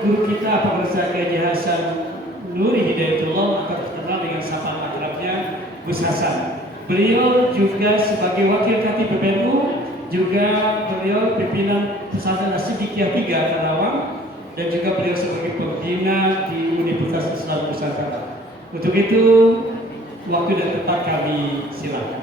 Guru kita Profesor Kiai Hasan Nuri Hidayatullah akan terkenal dengan sapaan akrabnya Gus Hasan. Beliau juga sebagai wakil Khatib PBNU, juga beliau pimpinan Pesantren As-Siddiqiyah 3 Karawang, dan juga beliau sebagai pembina di Universitas Islam Nusantara. Untuk itu, waktu dan tempat kami silakan.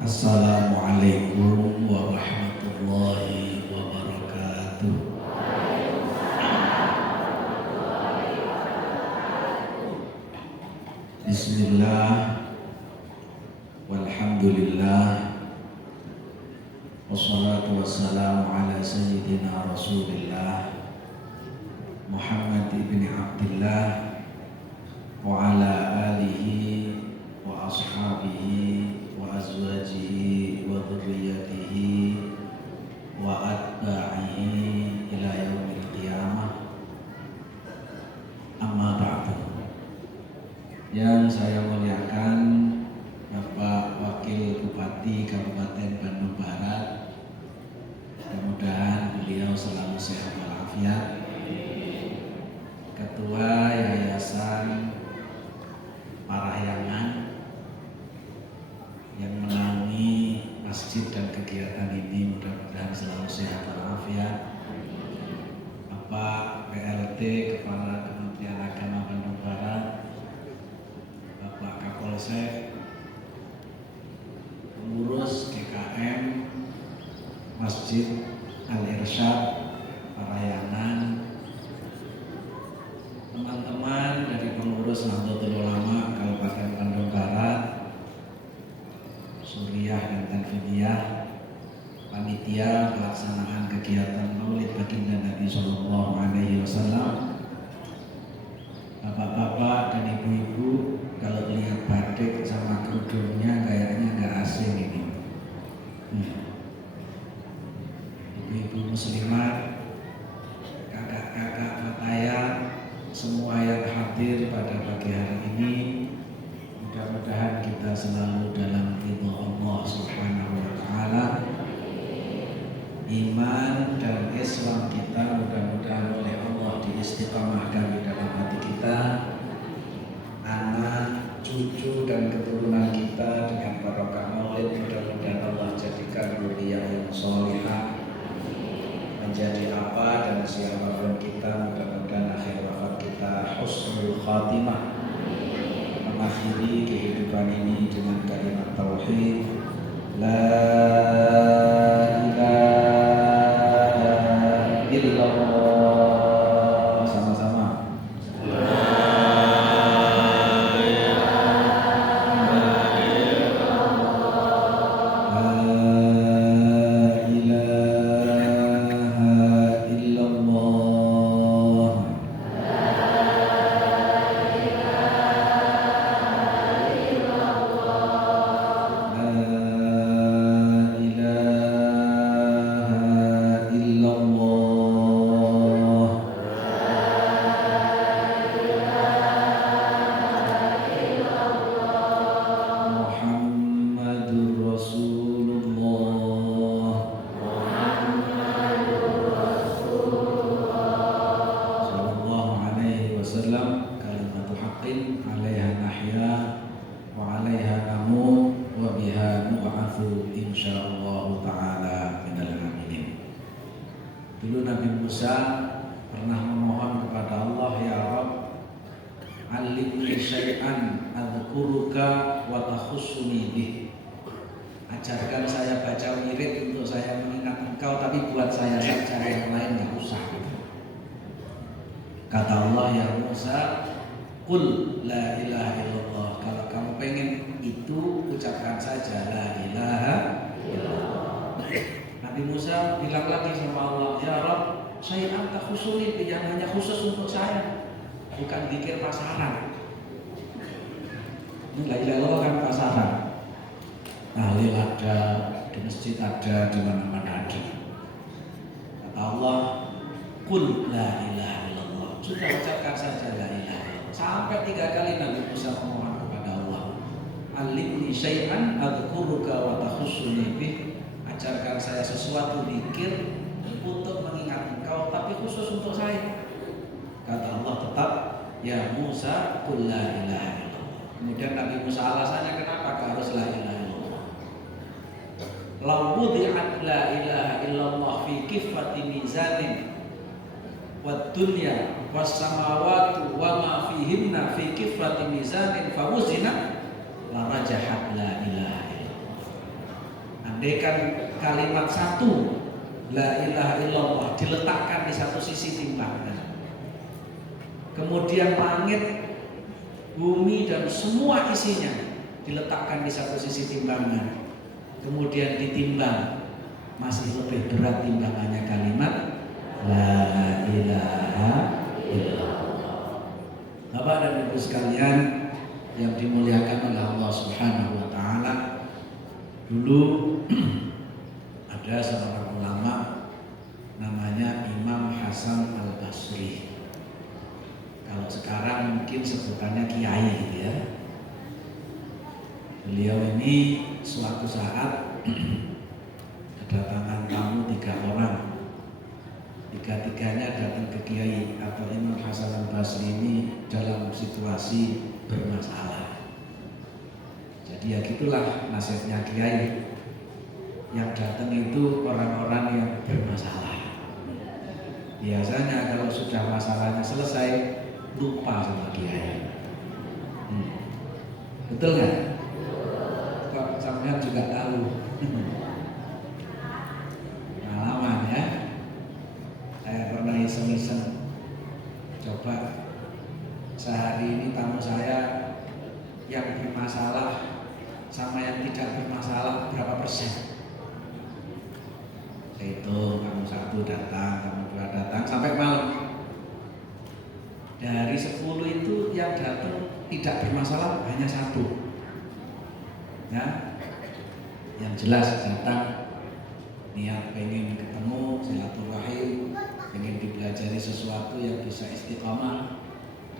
Assalamualaikum warahmatullahi wabarakatuh. Bismillah, walhamdulillah, wassalatu wassalamu ala sayyidina Rasulillah Muhammad ibn Abdillah wa ala alihi wa ashabihi wa azwajihi wa dhurriyyatihi wa atba'ihi ila yaumil qiyamah. Amma ba'du. Yang saya muliakan Bapak Wakil Bupati Kabupaten Bandung Barat, mudah-mudahan beliau selalu sehat walafiat. Ketua Yayasan Parahyangan yang menaungi masjid dan kegiatan ini, mudah-mudahan selalu sehat walafiat. Bapak PLT Kepala Kementerian Agama Bandung Barat, Bapak Kapolsek, pengurus GKM Masjid Al-Irsyad Parahyangan, teman-teman dari pengurus Nahdlatul Ulama Kabupaten Bandung Barat, Suriah dan Tanfidiyah, panitia pelaksanaan kegiatan Maulid Baginda Nabi Sallallahu Alaihi Wasallam, bapak-bapak dan ibu-ibu. Kalau lihat batik sama kerudungnya kayaknya nggak asing ini. Ibu-ibu muslimat, kakak-kakak fatayat, semua yang hadir pada pagi hari ini, mudah-mudahan kita selalu dalam ridha Allah Subhanahu wa taala. Iman dan Islam kita mudah-mudahan oleh Allah diistiqamahkan di dalam hati kita. Anak, cucu dan keturunan kita dengan barokah Maulid, mudah-mudahan Allah jadikan dzurriyyah yang sholihah. Menjadi apa dan siapapun kita, mudah-mudahan akhir wafat kita husnul khatimah, mengakhiri kehidupan ini dengan kalimat tauhid la ilaha illallah. Sama-sama ajarkan saya baca wirid untuk saya mengingat engkau, tapi buat saya saja, yang lain nggak usah. Kata Allah, ya Musa, qul la ilaha illallah. Kalau kamu pengen itu, ucapkan saja la ilaha illallah. Nabi Musa bilang lagi sama Allah, ya Rabb, saya anta khusuli, yang hanya khusus untuk saya, bukan pikir pasaran. Ini la ilaha illallah kan pasaran. Tahlil ada, di masjid ada, di mana-mana ada. Kata Allah, qul la ilaha illallah. Sudah ucapkan saja la ilaha illallah. Sampai 3 kali Nabi Musa memohon kepada Allah. alimni syai'an adzuruka wa takhussuni bih. Ajarkan saya sesuatu zikir untuk mengingat engkau tapi khusus untuk saya. Kata Allah tetap, ya Musa qul la ilaha illallah. Kemudian Nabi Musa alasannya kenapa harus la ilaha illallah. Law wudi'at la ilaha illallah fi kiffati mizanin wad dunya was samawati wa ma fihinna fi kiffati mizanin fawuzina la rajahat la ilaha illallah. Andaikan kalimat satu la ilaha illallah diletakkan di satu sisi timbangan, kemudian langit, bumi dan semua isinya diletakkan di satu sisi timbangan, kemudian ditimbang, masih lebih berat timbangannya kalimat la ilaha illallah. Bapak dan Ibu sekalian yang dimuliakan oleh Allah Subhanahu wa taala, dulu ada seorang ulama namanya Imam Hasan Al-Basri. Kalau sekarang mungkin sebutannya kiai gitu ya. Beliau ini suatu saat kedatangan tamu 3 orang. Tiga-tiganya datang ke kiai atau Imam Hasan Al-Basri ini dalam situasi bermasalah. Jadi ya gitulah nasibnya kiai. Yang datang itu orang-orang yang bermasalah. Biasanya kalau sudah masalahnya selesai, lupa sama kiai. Betul nggak? Kok sampean juga tahu? Pengalaman ya. Saya pernah iseng-iseng coba sehari ini tamu saya yang bermasalah sama yang tidak bermasalah berapa persen? Itu kamu 1 datang, kamu 2 datang sampai malam. Dari 10 itu yang datang tidak bermasalah hanya 1. Ya, yang jelas datang niat pengen ketemu silaturahim, pengen dipelajari sesuatu yang bisa istiqomah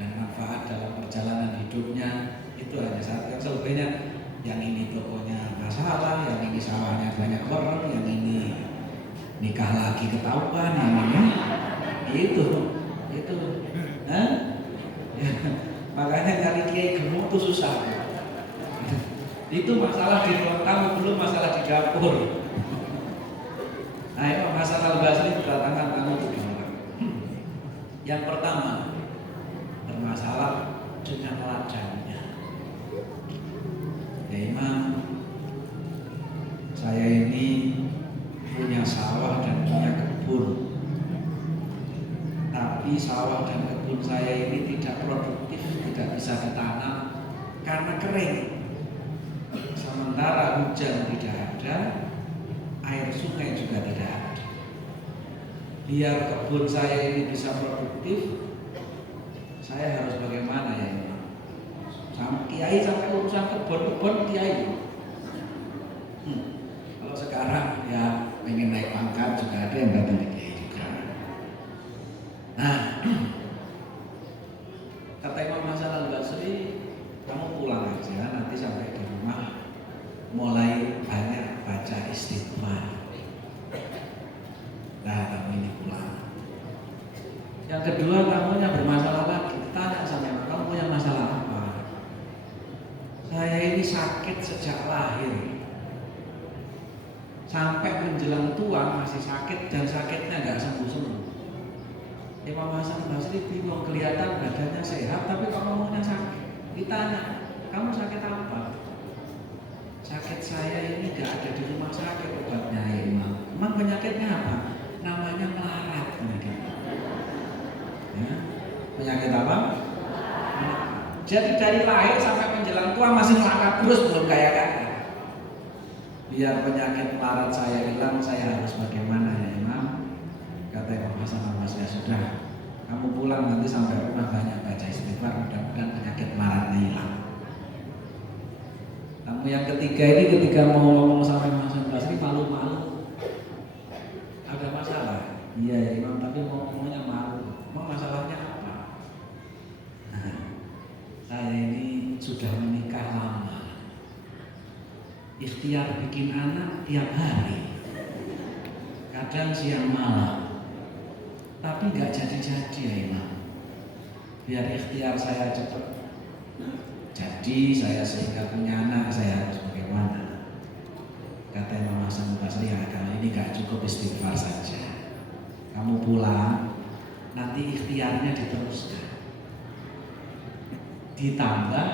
dan manfaat dalam perjalanan hidupnya. Itu hanya 1. Yang selebihnya yang ini tokonya masalah, yang ini sawahnya banyak orang, yang ini nikah lagi ketahuan, yang ini itu. Hah? Ya, makanya cari kiai gemuk itu susah. Itu masalah di ruang tamu, belum masalah di dapur. Nah, Imam Hasan Al-Basri kedatangan tamu 3 orang. Yang pertama bermasalah dengan ladangnya. Ya Imam, saya ini punya sawah dan punya kebun, tapi sawah dan kebun saya ini tidak produktif, tidak bisa ditanam karena kering. Sementara hujan tidak ada, air sungai juga tidak ada. Biar kebun saya ini bisa produktif, saya harus bagaimana ya Imam? Sama kiai sampai urusan kebun kiai. Kalau sekarang ya pengen naik pangkat juga ada yang datang ke kiai juga. Nah, kata Imam Hasan Al-Basri, kamu pulang aja, nanti sampai di rumah mulai banyak baca istighfar. Nah, kamu ini pulang. Yang kedua, kamunya bermasalah lagi. Tanya sama kamu punya masalah apa? Saya ini sakit sejak lahir. Sampai menjelang tua masih sakit dan sakitnya nggak sembuh-sembuh. Imam Hasan Basri bingung, kelihatan badannya sehat tapi kok ngomongnya sakit. Ditanya, kamu sakit apa? Sakit saya ini nggak ada di rumah sakit obatnya ya Imam. Emang penyakitnya apa? Namanya melarat. Ya. Penyakit apa? Jadi dari lahir sampai menjelang tua masih melarat terus, belum kaya. Biar penyakit melarat saya hilang, saya harus bagaimana ya Imam? Kata Imam Hasan Al-Basri, sudah, kamu pulang nanti sampai rumah banyak baca istighfar, mudah-mudahan penyakit melaratnya hilang. Kamu yang ketiga ini ketika mau ngomong sama Imam Hasan Al-Basri malu-malu. Ada masalah? Iya ya Imam, tapi mau ngomongnya malu. Mau masalahnya apa? Nah, saya ini sudah menikah lama. ikhtiar bikin anak tiap hari, kadang siang malam, tapi nggak jadi-jadi ya Imam. Biar ikhtiar saya cepat jadi, saya sehingga punya anak, saya harus bagaimana? Kata Imam Hasan Basri, ya kalau ini nggak cukup istighfar saja, kamu pulang nanti ikhtiarnya diteruskan, ditambah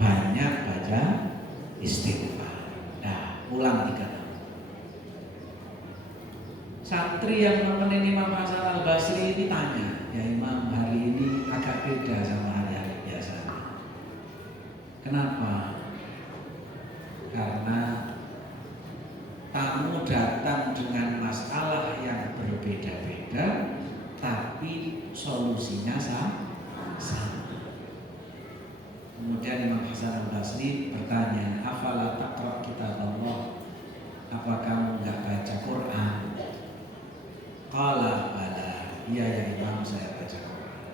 banyak baca istighfar. Nah, pulang 3 tahun. Santri yang nemenin Imam Hasan Al Basri ini tanya, ya Imam, hari ini agak beda sama hari-hari biasa. Kenapa? Karena tamu datang dengan masalah yang berbeda-beda, tapi solusinya sama. Kemudian Imam Hasan Al Basri bertanya, afala taqra kitab Allah? Apa kamu nggak baca Quran? Qala bala, iya ya Imam, saya baca Quran.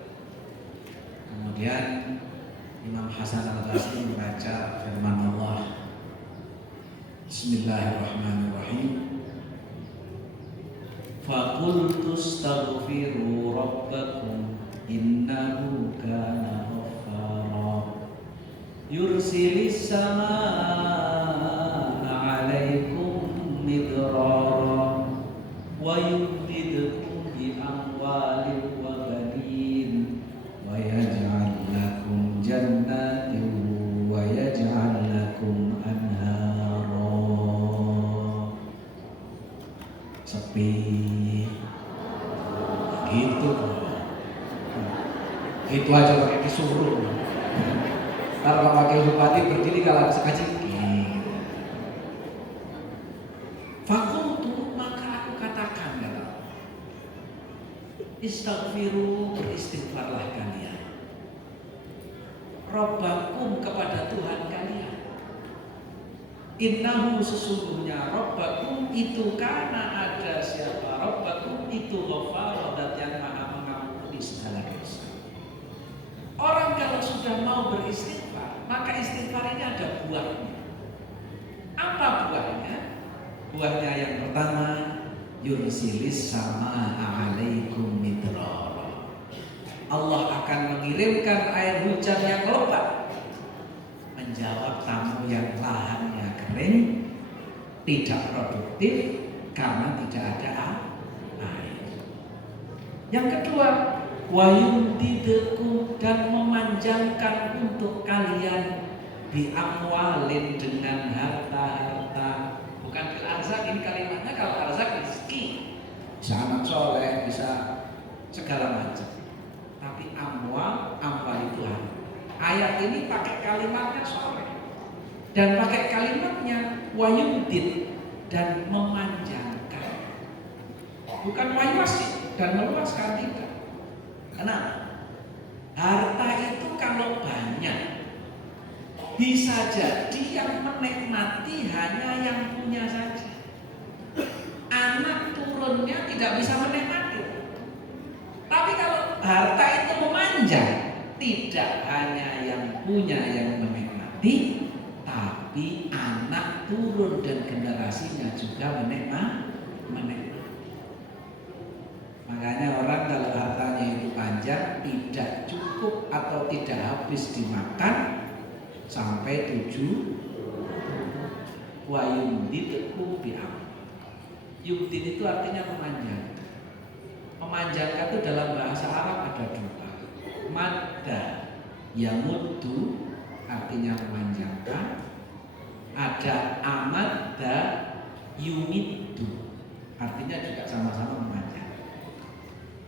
Kemudian Imam Hasan Al Basri membaca firman Allah, Bismillahirrahmanirrahim. Faqultu astaghfiru rabbakum innahu kana ghaffara yursilis samaa'a 'alaikum midrara wa yumdidkum bi amwalin wa banin wa yaj'al lakum jannatin wa yaj'al lakum anhara. Sepi gitu, gitu aja pakai disuruh. Ntar kalau wakil bupati berdiri kalau sekajik, fakultu, maka aku katakan, istaghfiru, beristighfarlah kalian, Rabbakum, kepada Tuhan kalian. Innahu, sesungguhnya Rabbakum itu, karena ada siapa Rabbakum itu, Ghafar, dat yang maha mengampuni segala dosa. Orang kalau sudah mau beristighfar, maka istighfar ini ada buahnya. Apa buahnya? Buahnya yang pertama, yursilis samaa'a 'alaikum midrara. Allah akan mengirimkan air hujan yang lebat, menjawab tamu yang lahannya kering, tidak produktif karena tidak ada air. Yang kedua, wa yumdidkum, dan memanjangkan untuk kalian bi amwalin, dengan harta-harta. Bukan bil arzak, ini kalimatnya kalau arzak rezeki, bisa anak soleh, bisa segala macam. Tapi amwal itu harta. Ayat ini pakai kalimatnya soleh dan pakai kalimatnya wayumdid, dan memanjangkan, bukan wayuasi dan meluaskan, tidak. Kenapa? Harta itu kalau banyak, bisa jadi yang menikmati hanya yang punya saja. Anak turunnya tidak bisa menikmati. Tapi kalau harta itu memanjang, tidak hanya yang punya yang menikmati, tapi anak turun dan generasinya juga menikmati. Makanya orang kalau hartanya itu panjang, tidak cukup atau tidak habis dimakan sampai 7. Wa yumdidkum bi amwal. Yumdid itu artinya memanjangkan. Memanjangkan itu dalam bahasa Arab ada 2. Madda yamuddu, artinya memanjangkan. Ada amadda yumiddu, artinya juga sama-sama memanjangkan.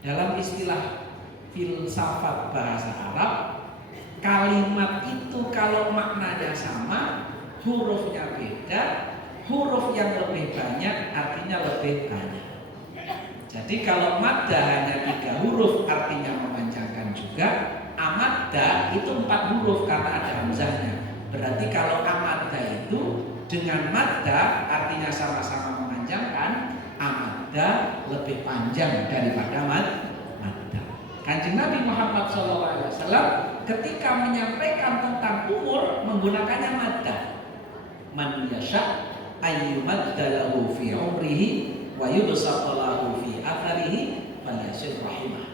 Dalam istilah filsafat bahasa Arab, kalimat itu kalau maknanya sama, hurufnya beda, huruf yang lebih banyak artinya lebih banyak. Jadi kalau madda hanya 3 huruf artinya memanjangkan juga, amadda itu 4 huruf karena ada hamzahnya. Berarti kalau amadda itu dengan madda artinya sama-sama memanjangkan, amadda lebih panjang daripada madda. Kanjeng Nabi Muhammad SAW ketika menyampaikan tentang umur menggunakannya madda. man yasha ayyumaddalahu fi umrihi wa yubsatalahu fi atharihi falyasil rahimah.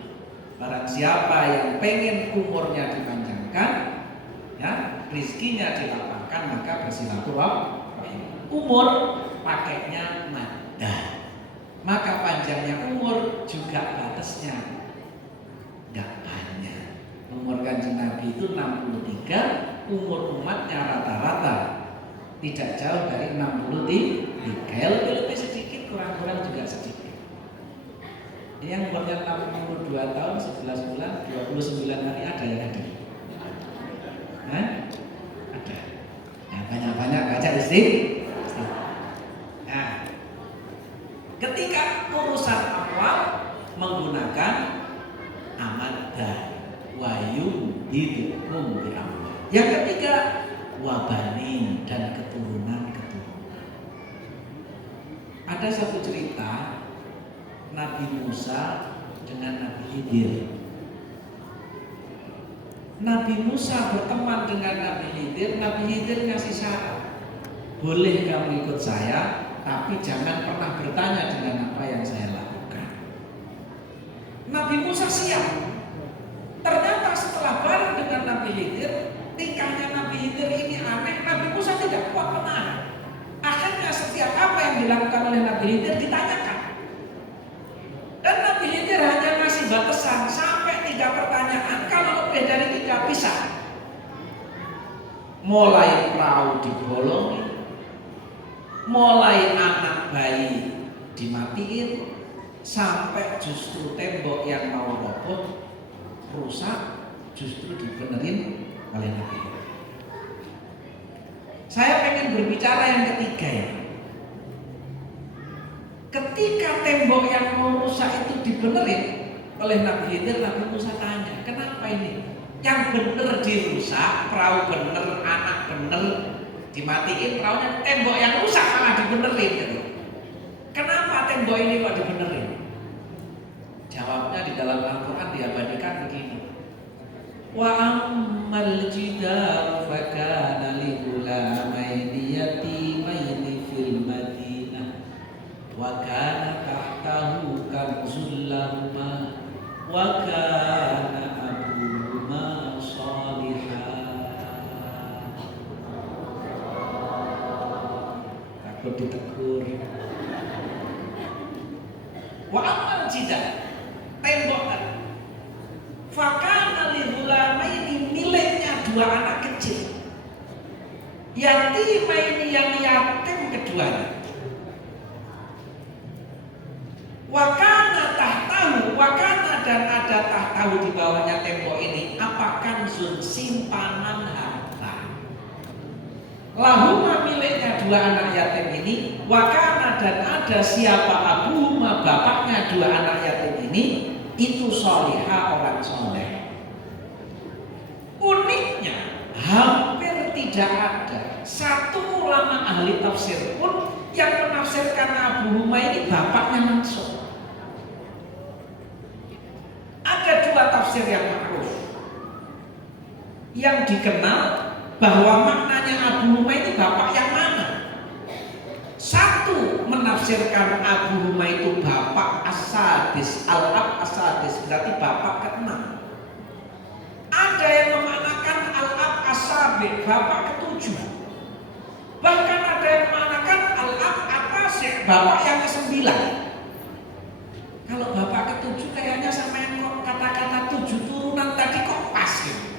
Barang siapa yang pengen umurnya dipanjangkan, ya, rizkinya dilapangkan, maka bersilaturahim. Umur pakainya maddah, maka panjangnya umur juga batasnya nggak banyak. Umur Kanjeng Nabi itu 63, umur umatnya rata-rata tidak jauh dari 63, lebih sedikit, kurang-kurang juga sedikit. Yang umurnya 62 tahun, 11 bulan, 29 hari ada yang ada? Hah? Ada. Nah, banyak-banyak baca istighfar. Nah, ketika urusan awal menggunakan amaddah wa yumdidukum bi amwal. Yang ketiga wabanin dan keturunan-keturunan. Ada satu cerita Nabi Musa dengan Nabi Khidir. Nabi Musa berteman dengan Nabi Khidir. Nabi Khidir ngasih syarat, boleh kamu ikut saya, tapi jangan pernah bertanya dengan apa yang saya lakukan. Nabi Musa siap. Ternyata setelah bareng dengan Nabi Khidir, tingkahnya Nabi Khidir ini aneh. Nabi Musa tidak kuat menahan. Akhirnya setiap apa yang dilakukan oleh Nabi Khidir ditanyakan. Dan Nabi Khidir hanya ngasih batasan sampai 3 pertanyaan. Kalau lebih dari 3 bisa. Mulai perahu dibolongin, mulai anak bayi dimatiin, sampai justru tembok yang mau roboh rusak justru dibenerin oleh Nabi. Saya pengen berbicara yang ketiga ini. Ketika tembok yang mau rusak itu dibenerin oleh Nabi Khidir, Nabi Musa tanya, kenapa ini? Yang bener dirusak, perahu bener, anak bener, dimatiin perahunya, tembok yang rusak malah dibenerin gitu. Kenapa tembok ini kok dibenerin? Jawabnya di dalam Al-Quran diabadikan begini. Wa ammal jidar fakana li ghulamaini yatimaini fil Madinah wa kana tahtahu kanzul lahuma wa kana abuhuma shalihan. Takut ditegur. Wa ammal jidar, tembok tadi. Fakana li ghulamaini, miliknya 2 anak kecil. Yatimaini, yang yatim keduanya. Wakana tahtahu, wakana dan ada tahtahu di bawahnya tembok ini. Apa kanzun, simpanan harta. Lahuma, miliknya 2 anak yatim ini. Wakana dan ada siapa abuhuma, bapaknya 2 anak yatim ini. Itu sholiha, orang soleh. Uniknya hampir tidak ada satu ulama ahli tafsir pun yang menafsirkan Abu Huma ini bapaknya langsung. Ada 2 tafsir yang ma'ruf yang dikenal bahwa maknanya Abu Huma ini bapak yang mana. Satu menafsirkan Abu Huma itu bapak as-sadis, al-ab as-sadis, berarti bapak ke-6. Ada yang memaknakan al-ab as-sabi, bapak ke-7. Bahkan ada yang memaknakan al-ab at-tasi, bapak yang ke-9. Kalau bapak ke-7 kayaknya sama yang kata-kata 7 turunan tadi kok pas gitu.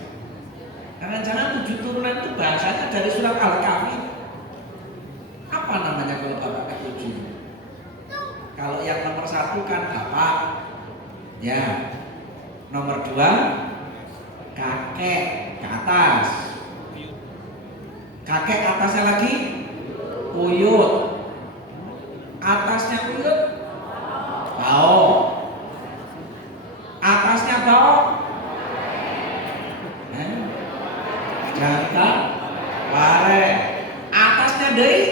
Jangan-jangan 7 turunan itu bahasanya dari surat Al-Kahfi. Apa namanya kalau bapak ke-7? Kalau yang nomor 1 kan bapak, ya. Nomor 2 kakek ke atas. Kakek atasnya lagi uyut. Atasnya uyut bau. Atasnya bau. Jantan ware. Atasnya deui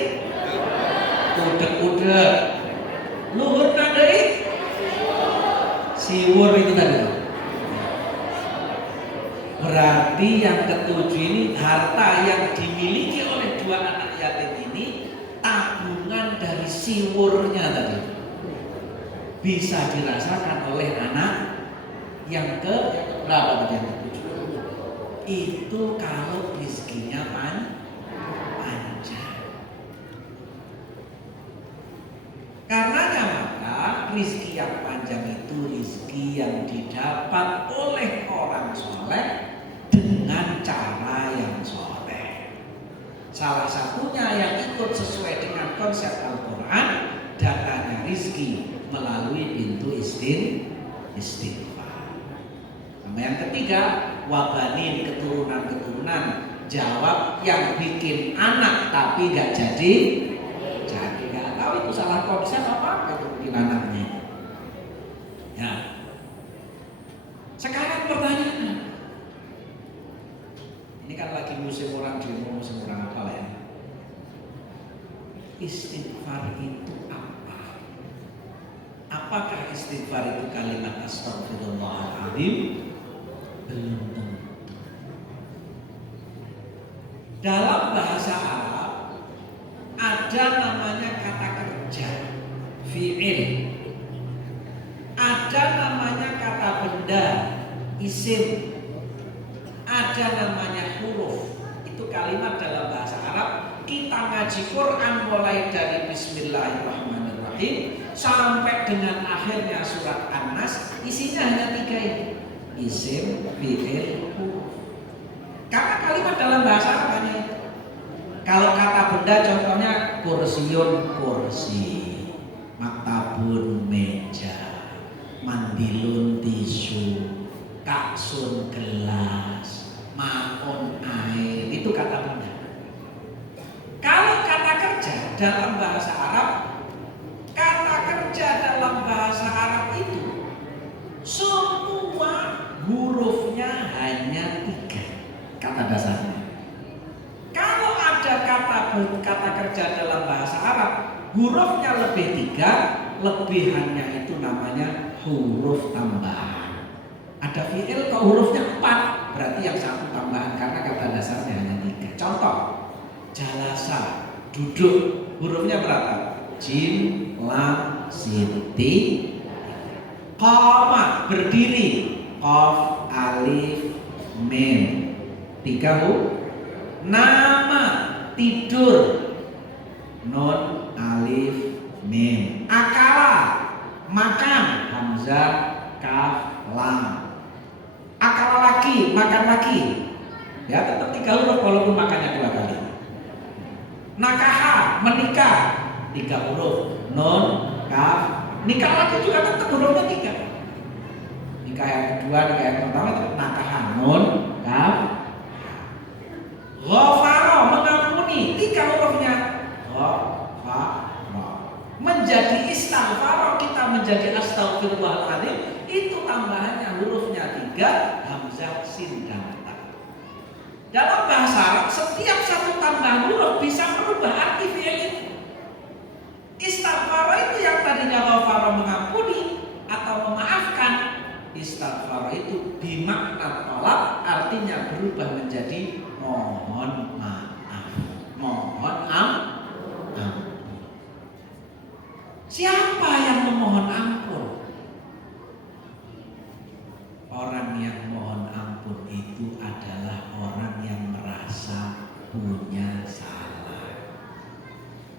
udek-udek. Luhurna deui siwur itu tadi. Berarti yang ke-7 ini harta yang dimiliki oleh 2 anak yatim ini tabungan dari siwurnya tadi bisa dirasakan oleh anak yang ke berapa tadi? Itu kalau rezekinya panjang. Karenanya maka rezeki yang panjang itu rezeki yang didapat oleh orang soleh dengan cara yang soleh. Salah satunya yang ikut sesuai dengan konsep Al-Quran, datanya rezeki melalui pintu istighfar. Sama yang ketiga, wabanin, keturunan-keturunan. Jawab yang bikin anak tapi gak jadi gak tahu itu salah konsep apa itu bikin anaknya. Ya. Sekarang pertanyaan, ini kan lagi musim orang demo, musim orang apa lah ya? Istighfar itu apa? Apakah istighfar itu kalimat astagfirullahaladzim? Belum tentu. Dalam bahasa Arab ada namanya kata kerja, fi'il. Ada namanya kata benda, isim. Ada namanya huruf. Itu kalimat dalam bahasa Arab. Kita ngaji Quran mulai dari Bismillahirrahmanirrahim sampai dengan akhirnya surat An-Nas, isinya hanya 3 ini. Isim, fi'il, huruf. Karena kalimat dalam bahasa Arab hanya itu. Kalau kata benda contohnya kursiun, kursi, maktabun, meja, mandilun, tisu, kaksun, gelas, maun, air. Itu kata benda. Kalau kata kerja dalam bahasa Arab, kata kerja dalam bahasa Arab itu semua hurufnya hanya 3 kata dasarnya. Kalau ada kata kerja dalam bahasa Arab, hurufnya lebih 3, lebihannya itu namanya huruf tambahan. Ada fi'il kok hurufnya 4, berarti yang 1 tambahan karena kata dasarnya hanya 3. Contoh, jalasa, duduk, hurufnya berapa? Jim, lam, sin, ti. Qama, berdiri, qaf, alif, mim. 3 huruf. Nama, tidur, nun, alif, mim. Akala, makan, hamzah, kaf, lam. Akala laki, makan laki. Ya tetap 3 huruf walaupun makannya 2 kali. Nakaha, menikah, 3 huruf, nun, kaf. Nikah lagi juga tetap hurufnya 3. Nikah yang kedua, nikah yang pertama tetap nakaha, nun, kaf. Ghafara, mengampuni, 3 hurufnya. Ghafara. Menjadi istighfar, kita menjadi astagfirullahaladzim, itu tambahannya hurufnya 3, hamzah, sin, dan ta. Dalam bahasa Arab, setiap satu tambahan huruf bisa merubah arti fi'il itu. Istighfar itu yang tadinya ghafara, mengampuni atau memaafkan, istighfar itu bimakna tolak, artinya berubah menjadi mohon maaf, mohon ampun. Siapa yang memohon ampun? Orang yang mohon ampun itu adalah orang yang merasa punya salah,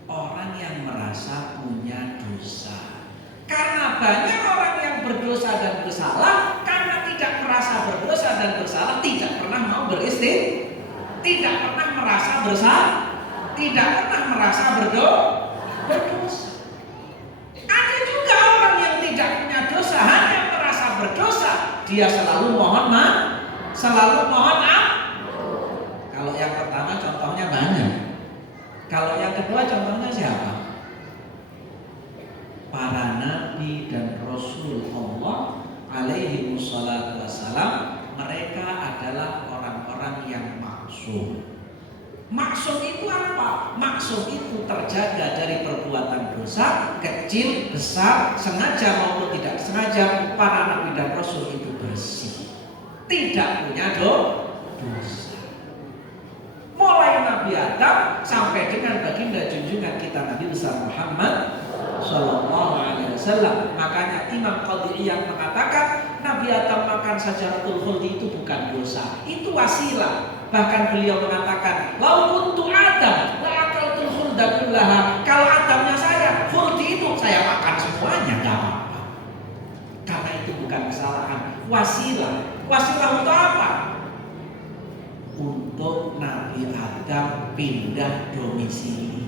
orang yang merasa punya dosa. Karena banyak orang yang berdosa dan bersalah, karena tidak merasa berdosa dan bersalah, tidak pernah mau beristighfar. Tidak pernah merasa bersalah, tidak pernah merasa berdosa. Ada juga orang yang tidak punya dosa, hanya merasa berdosa, dia selalu mohon maaf, selalu mohon maaf. Kalau yang pertama contohnya banyak. Kalau yang kedua contohnya siapa? Para nabi dan rasul Allah alaihi wassalatu wassalam, mereka adalah orang-orang yang maksum. Maksum itu apa? Maksum itu terjaga dari perbuatan dosa, kecil, besar, sengaja maupun tidak sengaja. Para nabi dan rasul itu bersih, tidak punya dosa. Mulai Nabi Adam sampai dengan kita Nabi besar Muhammad Sallallahu Alaihi Wasallam. Makanya Imam Qadhiyah mengatakan Nabi Adam makan syajaratul khuldi itu bukan dosa, itu wasilah. Bahkan beliau mengatakan, lau kuntu Adam la akaltul khulda kullaha. Kalau Adamnya saya, khuldi itu saya makan semuanya, enggak apa-apa. Karena itu bukan kesalahan, wasilah. Wasilah untuk apa? Untuk Nabi Adam pindah domisili.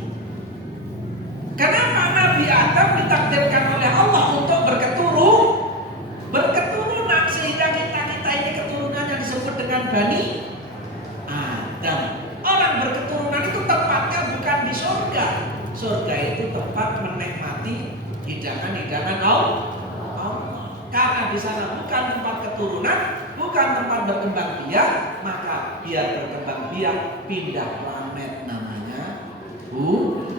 Kenapa Nabi Adam ditakdirkan oleh Allah untuk berketurunan sehingga kita ini keturunannya disebut dengan Bani Adam. Orang berketurunan itu tempatnya bukan di surga. Surga itu tempat menikmati hidangan-hidangan Allah. Karena di sana bukan tempat keturunan, bukan tempat berkembang biak, maka biar berkembang biak pindah planet namanya bumi.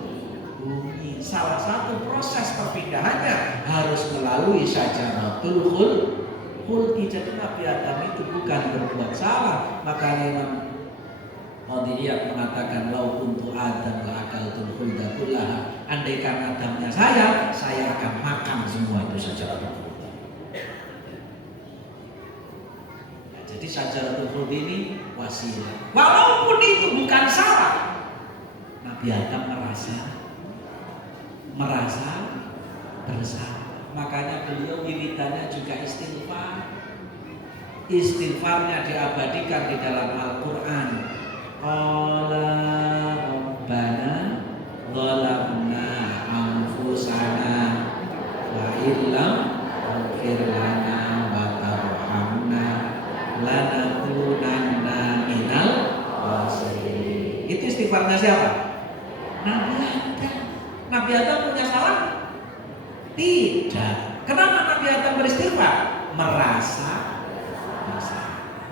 Salah satu proses perpindahannya harus melalui syajaratul khuldi. Jadi Nabi Adam itu bukan berbuat salah. Makanya Imam Qadhiyah mengatakan lau kuntu Adam la akaltul khulda kullaha. Andaikan Adamnya saya akan makan semua itu syajaratul khuldi. Jadi syajaratul khuldi ini wasilah. Walaupun itu bukan salah, Nabi Adam merasa bersalah. Makanya beliau wiridannya juga istighfar. Istighfarnya diabadikan di dalam Al-Quran. Qala Rabbana zalamna anfusana wa illam taghfir lana wa tarhamna lanakunanna minal khasirin. Itu istighfarnya siapa? Nabi Adam. Nabi Adam punya salah? Tidak. Kenapa Nabi Adam beristighfar? Merasa bersalah.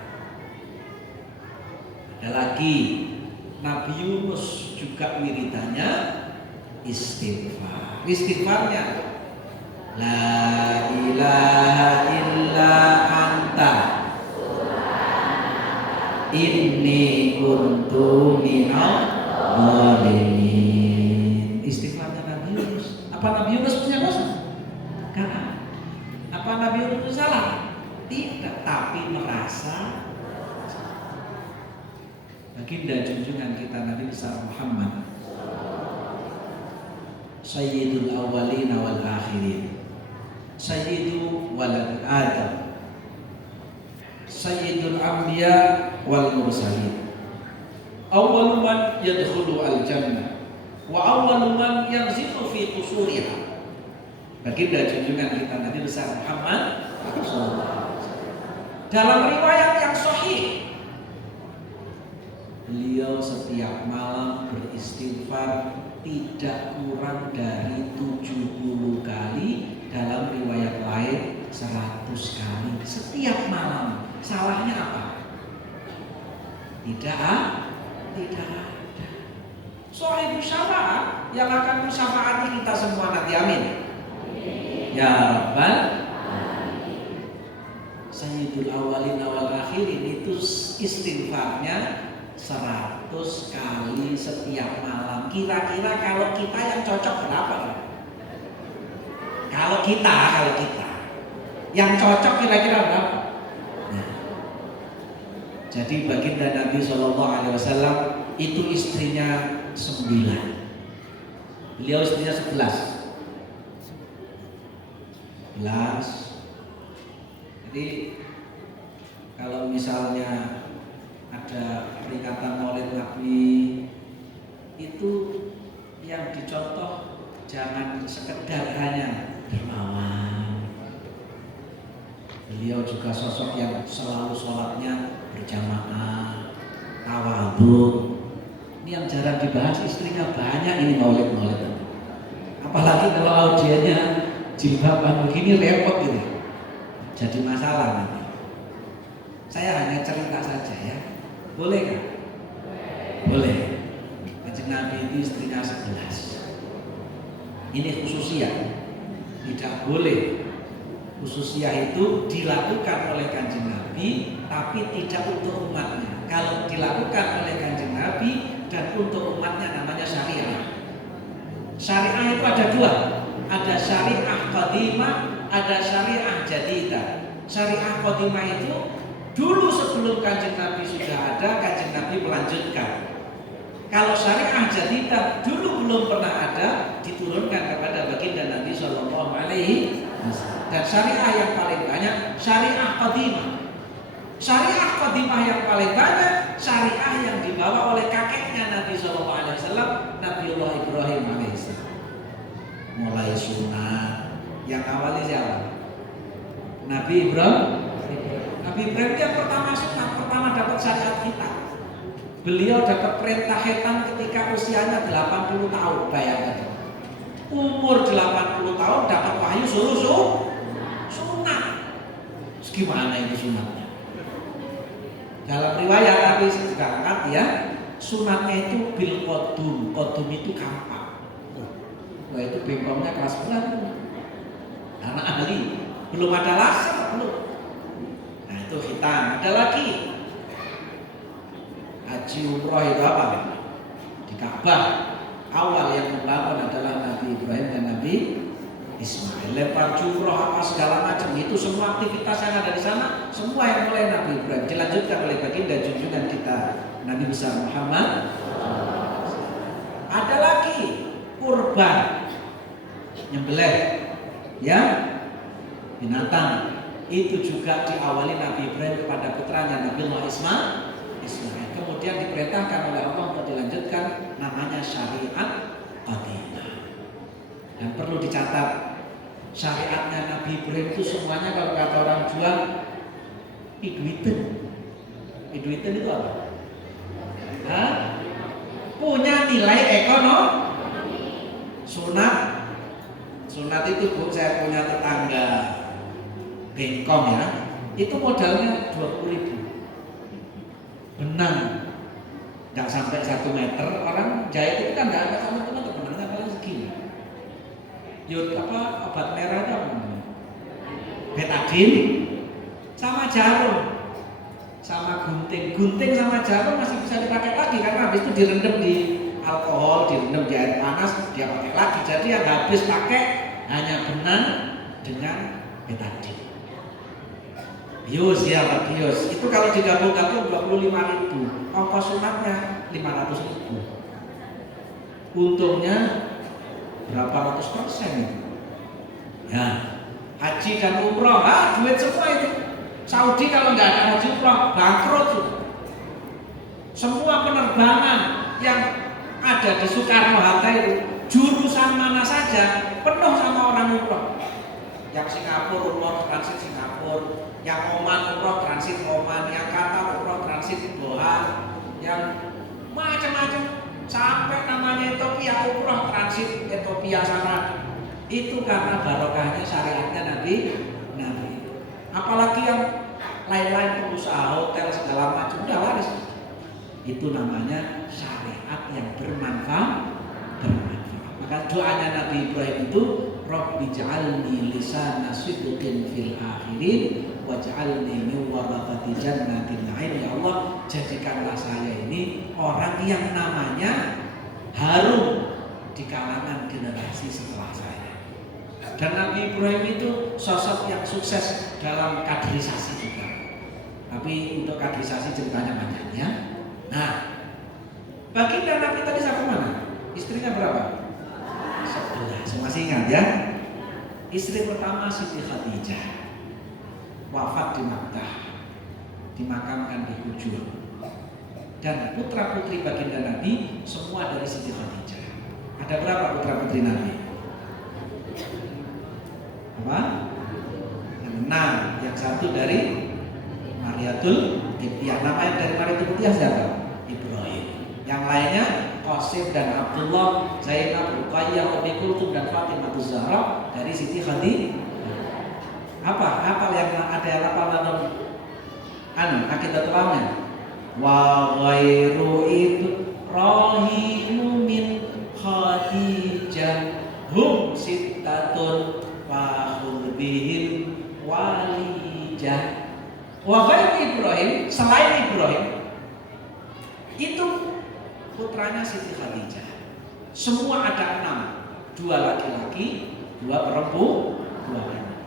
Ada lagi Nabi Yunus juga wiridannya istighfar. Istighfarnya la ilaha illa anta inni kuntu minal zalimin. Istighfarnya Nabi Yunus. Apa Nabi Yunus punya dosa? Karena apa Nabi Yunus salah? Tidak, tapi merasa. Baginda junjungan kita Nabi besar Muhammad Sayyidul awwalin wal akhirin, Sayyidu walad Adam, Sayyidul anbiya wal mursalin, awwalu man yadkhulu al jannah wa awwalu man yanzilu fi qusuriha. Baginda junjungan kita Nabi besar Muhammad dalam riwayat yang sahih, beliau setiap malam beristighfar tidak kurang dari 70 kali, dalam riwayat lain 100 kali setiap malam. Salahnya apa? Tidak ada. Shahibus syafaat yang akan mensyafaati kita semua nanti, amin ya Rabbal. Sayyidul awwalin wal akhirin itu istighfarnya 100 kali setiap malam. Kira-kira kalau kita yang cocok berapa? Kalau kita yang cocok kira-kira berapa? Nah, jadi baginda Nabi Shallallahu Alaihi Wasallam itu istrinya 9, beliau istrinya 11. Jadi kalau misalnya ada peringatan Maulid Nabi itu yang dicontoh jangan sekedar hanya dermawan. Beliau juga sosok yang selalu sholatnya berjamaah, tawadhu. Ini yang jarang dibahas, istrinya banyak ini maulid-maulid. Apalagi kalau audiennya jilbaban begini repot gitu. Jadi masalah nanti. Saya hanya cerita saja ya. Boleh kan? Boleh. Kanjeng Nabi itu istrinya 11. Ini khususiyah. Tidak boleh khususiyah itu dilakukan oleh Kanjeng Nabi tapi tidak untuk umatnya. Kalau dilakukan oleh Kanjeng Nabi dan untuk umatnya namanya syariah. Syariah itu ada dua, ada syariah qadimah, ada syariah jadidah. Syariah qadimah itu dulu sebelum Kanjeng Nabi sudah ada, Kanjeng Nabi melanjutkan. Kalau syariah jadidah dulu belum pernah ada, diturunkan kepada baginda Nabi Shallallahu Alaihi Wasallam. Dan syariah yang paling banyak syariah qadimah. Syariah qadimah yang paling banyak syariah yang dibawa oleh kakeknya Nabi Shallallahu Alaihi Wasallam, Nabiullah Ibrahim alaihissalam. Mulai sunat yang awalnya siapa? Nabi Ibrahim. Nabi Ibrahim yang pertama sunat, pertama dapat syariat kita. Beliau dapat perintah khitan ketika usianya 80 tahun, bayangkan. Umur 80 tahun dapat wahyu suruh sunat. Gimana itu sunatnya? Dalam riwayat Nabi juga angkat ya, sunatnya itu bil qodum. Qodum itu kampak. Wah itu bengkongnya kelas berapa? Anak ahli, belum ada laser, belum. Nah itu khitan. Ada lagi haji umroh itu apa? Di Ka'bah. Awal yang membangun adalah Nabi Ibrahim dan Nabi Ismail. Lempar jumroh apa segala macam itu semua aktivitas yang ada di sana semua yang mulai Nabi Ibrahim dilanjutkan oleh baginda junjungan kita Nabi besar Muhammad. Ada lagi kurban, nyembelih ya binatang, itu juga diawali Nabi Ibrahim kepada putranya Nabiullah Ismail. Kemudian diperintahkan oleh Allah untuk dilanjutkan, namanya syariat qadimah. Dan perlu dicatat, syariatnya Nabi Ibrahim itu semuanya kalau kata orang jual iduiten. Iduiten itu apa? Hah? Punya nilai ekonomi. Sunat itu Bu, saya punya tetangga bengkong ya, itu modalnya 20.000. Benang nggak sampai 1 meter, orang jahit itu kan nggak ada sama teman benangnya paling segini. Yud apa obat merah itu apa? Betadine sama jarum sama gunting sama jarum masih bisa dipakai lagi karena habis itu direndam di alkohol, direndam di air panas, dia pakai lagi. Jadi yang habis pakai hanya benang dengan betadine. Bios ya Pak, bios. Itu kalau digabung-gabung 25.000. Ongkos sunatnya 500.000. Untungnya berapa ratus persen itu? Ya, haji dan umroh, duit semua itu. Saudi kalau nggak ada haji umroh, bangkrut tuh. Semua penerbangan yang ada di Soekarno-Hatta itu, jurusan mana saja penuh sama orang umroh. Yang Singapura umroh transit Singapura, yang Oman umroh transit Oman, yang Qatar umroh transit Doha, yang macam-macam sampai namanya Ethiopia umroh transit Ethiopia sana. Itu karena barokahnya syariatnya Nabi. Apalagi yang lain-lain pengusaha hotel segala macam udah laris. Itu namanya syariat yang bermanfaat. Maka doanya Nabi Ibrahim itu Rabbi ja'alni lisana sidqin fil akhirin waj'alni min warathati jannatin na'im. Ya Allah, jadikanlah saya ini orang yang namanya harum di kalangan generasi setelah saya. Dan Nabi Ibrahim itu sosok yang sukses dalam kaderisasi juga. Tapi untuk kaderisasi ceritanya banyak ya. Nah, baginda Nabi tadi sampai mana? Istrinya berapa? 11. Masih ingat ya? Istri pertama Siti Khadijah, wafat di Makkah, dimakamkan di Hujur. Dan putra putri baginda Nabi semua dari Siti Khadijah. Ada berapa putra putri Nabi? Apa? 6. Yang satu dari Mariatul Qibtiyah. Namanya dari Mariatul Qibtiyah siapa? Ibrahim. Yang lainnya Qasim dan Abdullah, Zainab, Ruqayyah, Ummi Kulthum dan Fatimah Zahra dari Siti Khadijah. Apa yang ada yang apa dalam akidah telamnya? Wa ghairu Ibrahim min Khadijah hum sittatun wa bihim walijah. Wa ghairu Ibrahim, selain Ibrahim itu putranya Siti Khadijah. Semua ada 6. 2 laki-laki, 2 perempuan, 2 anak.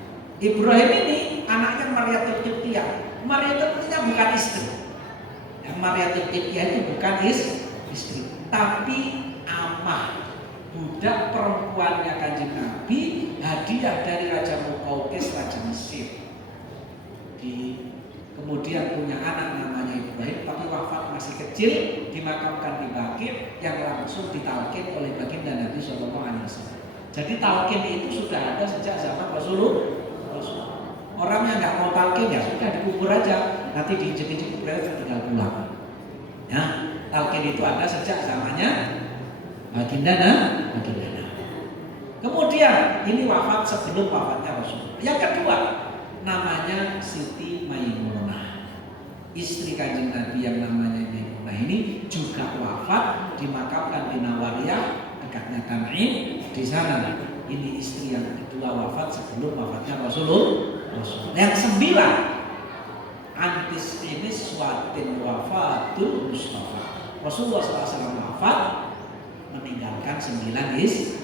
Ibrahim ini anaknya Maryatul Qibtiyah. Maryatul Qibtiyah bukan istri. Yang Maryatul Qibtiyah itu bukan istri, tapi amah, budak perempuannya Kanjeng Nabi, hadiah dari Raja Muqawqis, Raja Mesir. Kemudian punya anak namanya Ibrahim, tapi wafat masih kecil, dimakamkan di Baqi' yang langsung ditalqin oleh baginda Nabi SAW. Jadi talqin itu sudah ada sejak zaman Rasulullah. Orang yang nggak mau talqin ya sudah dikubur aja, nanti diinjek-injek kuburnya tinggal pulang. Ya, talqin itu ada sejak zamannya baginda Nabi. Kemudian ini wafat sebelum wafatnya Rasulullah. Yang kedua, namanya Siti Maimunah, istri Kanjeng Nabi yang namanya Maimunah ini juga wafat, dimakamkan di Nawariyah dekatnya Tan'im. Di sana ini istri yang kedua wafat sebelum wafatnya Rasulullah. Yang 9, antis ini suatin wafatul Mustafa. Rasulullah SAW wafat meninggalkan 9 istri.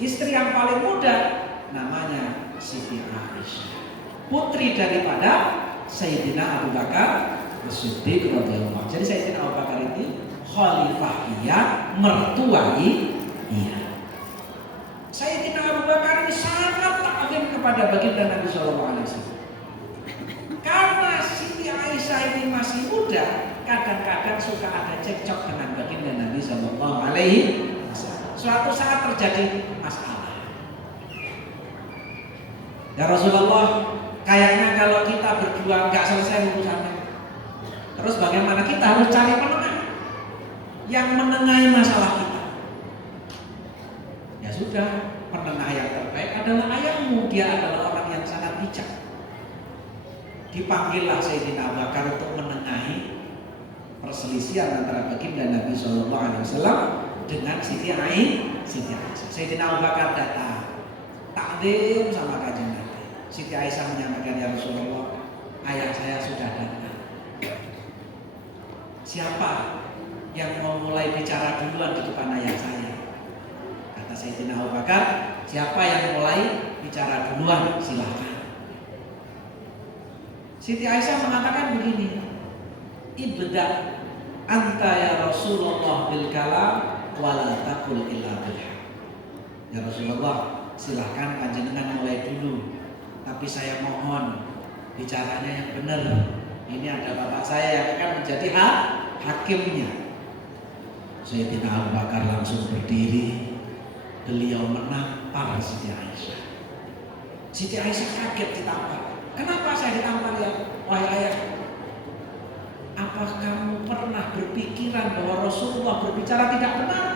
Istri yang paling muda namanya Siti Aisyah, putri daripada Sayyidina Abu Bakar As-Siddiq radhiyallahu anhu. Jadi Sayyidina Abu Bakar ini khalifah iya, mertuai iya. Sayyidina Abu Bakar ini sangat taklim kepada baginda Nabi SAW. Karena Siti Aisyah ini masih muda, kadang-kadang suka ada cekcok dengan baginda Nabi SAW. Suatu saat terjadi masalah. Ya Rasulullah, kayaknya kalau kita berdua nggak selesai urusannya, terus bagaimana? Kita harus cari penengah yang menengahi masalah kita. Ya sudah, penengah yang terbaik adalah ayahmu. Dia adalah orang yang sangat bijak. Dipanggillah Sayyidina Abu Bakar untuk menengahi perselisihan antara baginda Nabi SAW dengan Siti Aisyah. Sayyidina Abu Bakar datang, takdim sama Kanjeng Nabi. Siti Aisyah menyampaikan, ya Rasulullah, ayah saya sudah datang. Siapa yang mau mulai bicara duluan di depan ayah saya? Kata Sayyidina Abu Bakar, siapa yang mulai bicara duluan silakan. Siti Aisyah mengatakan begini, ibda anta ya Rasulullah bil kalam wala taqul illa bil haq. Ya Rasulullah, silahkan panjenengan mulai dulu, tapi saya mohon bicaranya yang benar. Ini ada bapak saya yang akan menjadi hakimnya. Sayyidina Abu Bakar langsung berdiri. Beliau menampar Siti Aisyah. Siti Aisyah kaget ditampar. Kenapa saya ditampar ya? Wahai ayah, apa kamu pernah berpikiran bahwa Rasulullah berbicara tidak benar?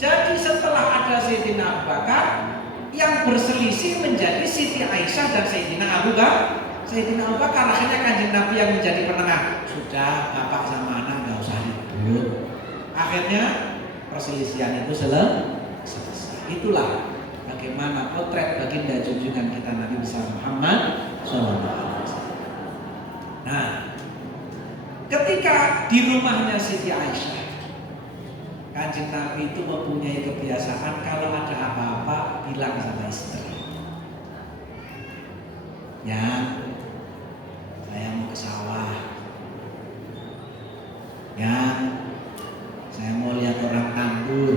Jadi setelah ada Sayyidina Abu Bakar, yang berselisih menjadi Siti Aisyah dan Sayyidina Abu Bakar. Sayyidina Abu Bakar, akhirnya Kanjeng Nabi yang menjadi penengah. Sudah, bapak sama anak nggak usah ribut. Akhirnya perselisihan itu selesai. Itulah bagaimana potret baginda junjungan kita Nabi besar Muhammad SAW. Nah, ketika di rumahnya Siti Aisyah, Kanjeng Nabi itu mempunyai kebiasaan kalau ada apa-apa bilang sama istri, ya saya mau ke sawah, ya saya mau lihat orang tandur,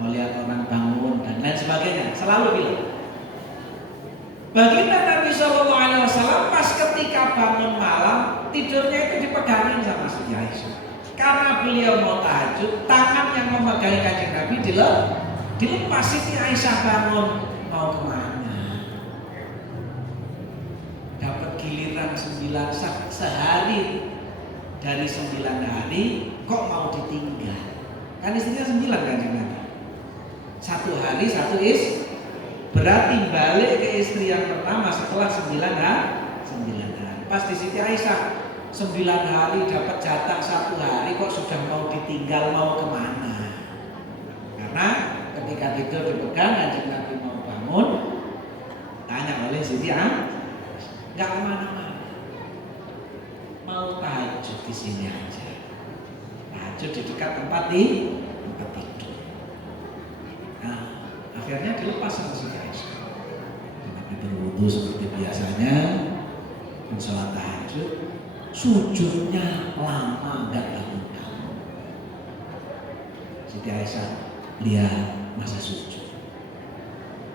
mau lihat orang bangun dan lain sebagainya. Selalu bilang. Baginda Nabi SAW pas ketika bangun malam, tidurnya itu dipegangin sama Siti Aisyah. Karena beliau mau tahajud, tangan yang memegangi Kanjeng Nabi dilepas. Siti Aisyah bangun, mau kemana? Dapat giliran 9 sehari dari 9 hari, kok mau ditinggal? Kan istrinya 9 Kanjeng Nabi. 1 hari 1 berarti balik ke istri yang pertama setelah 9 hari. Pas di Siti Aisyah 9 hari dapat jatah 1 hari, kok sudah mau ditinggal, mau kemana? Karena ketika tidur dipegang, Kanjeng Nabi mau bangun, tanya oleh Siti Aisyah, nggak kemana-mana, mau tahajud di sini aja. Tahajud di dekat tempat tidur. Akhirnya dilepas sama Siti Aisyah. Nabi berwudu seperti biasanya, sholat tahajud, sujudnya lama nggak bangun. Siti Aisyah lihat masa sujud,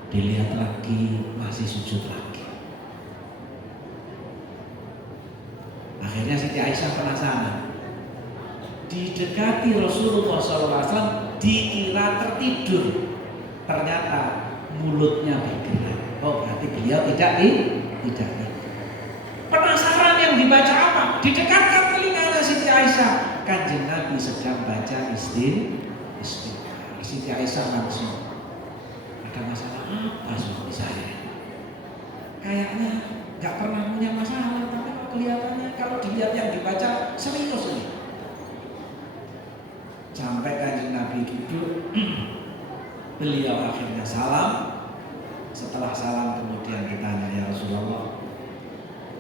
dilihat lagi masih sujud lagi. Akhirnya Siti Aisyah penasaran. Didekati Rasulullah SAW, dikira tertidur, ternyata mulutnya bergerak. Oh, berarti beliau tidak. Penasaran yang dibaca apa? Didekatkan telinganya Siti Aisyah. Kanjeng Nabi sedang baca istighfar. Siti Aisyah langsung, ada masalah apa suami saya? Kayaknya nggak pernah punya masalah, tapi kelihatannya kalau dilihat yang dibaca serius ini. Sampai Kanjeng Nabi duduk, beliau akhirnya salam. Setelah salam kemudian ditanya, ya Rasulullah,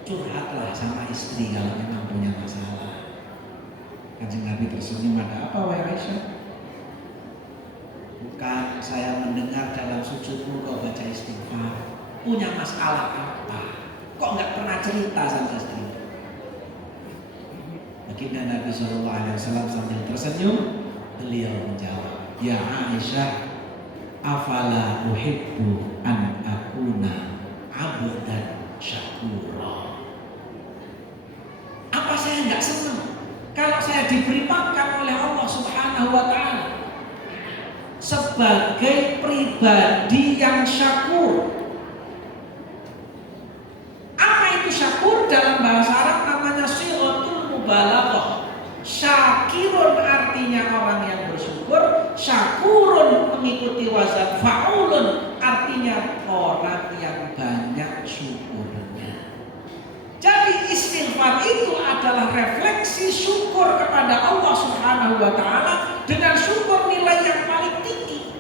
curhatlah sama istri kalau memang punya masalah. Kanjeng Nabi tersenyum, ada apa wahai Aisyah? Bukan, saya mendengar dalam sujudmu kau baca istighfar. Punya masalah apa? Kok nggak pernah cerita sama istri? Baginda Nabi SAW sambil tersenyum, beliau menjawab, ya Aisyah, afala uhibbu an akuna abdan syakura. Apa saya nggak senang kalau saya diberi makan oleh Allah Subhanahu wa Ta'ala sebagai pribadi yang syakur? Apa itu syakur? Dalam bahasa Arab namanya sighatul mubalaghah. Syakirun artinya orang yang bersyukur, syakurun mengikuti wazan fa'ulun artinya orang yang banyak syukurnya. Jadi istighfar itu adalah refleksi syukur kepada Allah Subhanahu wa Ta'ala dengan syukur nilai yang paling tinggi.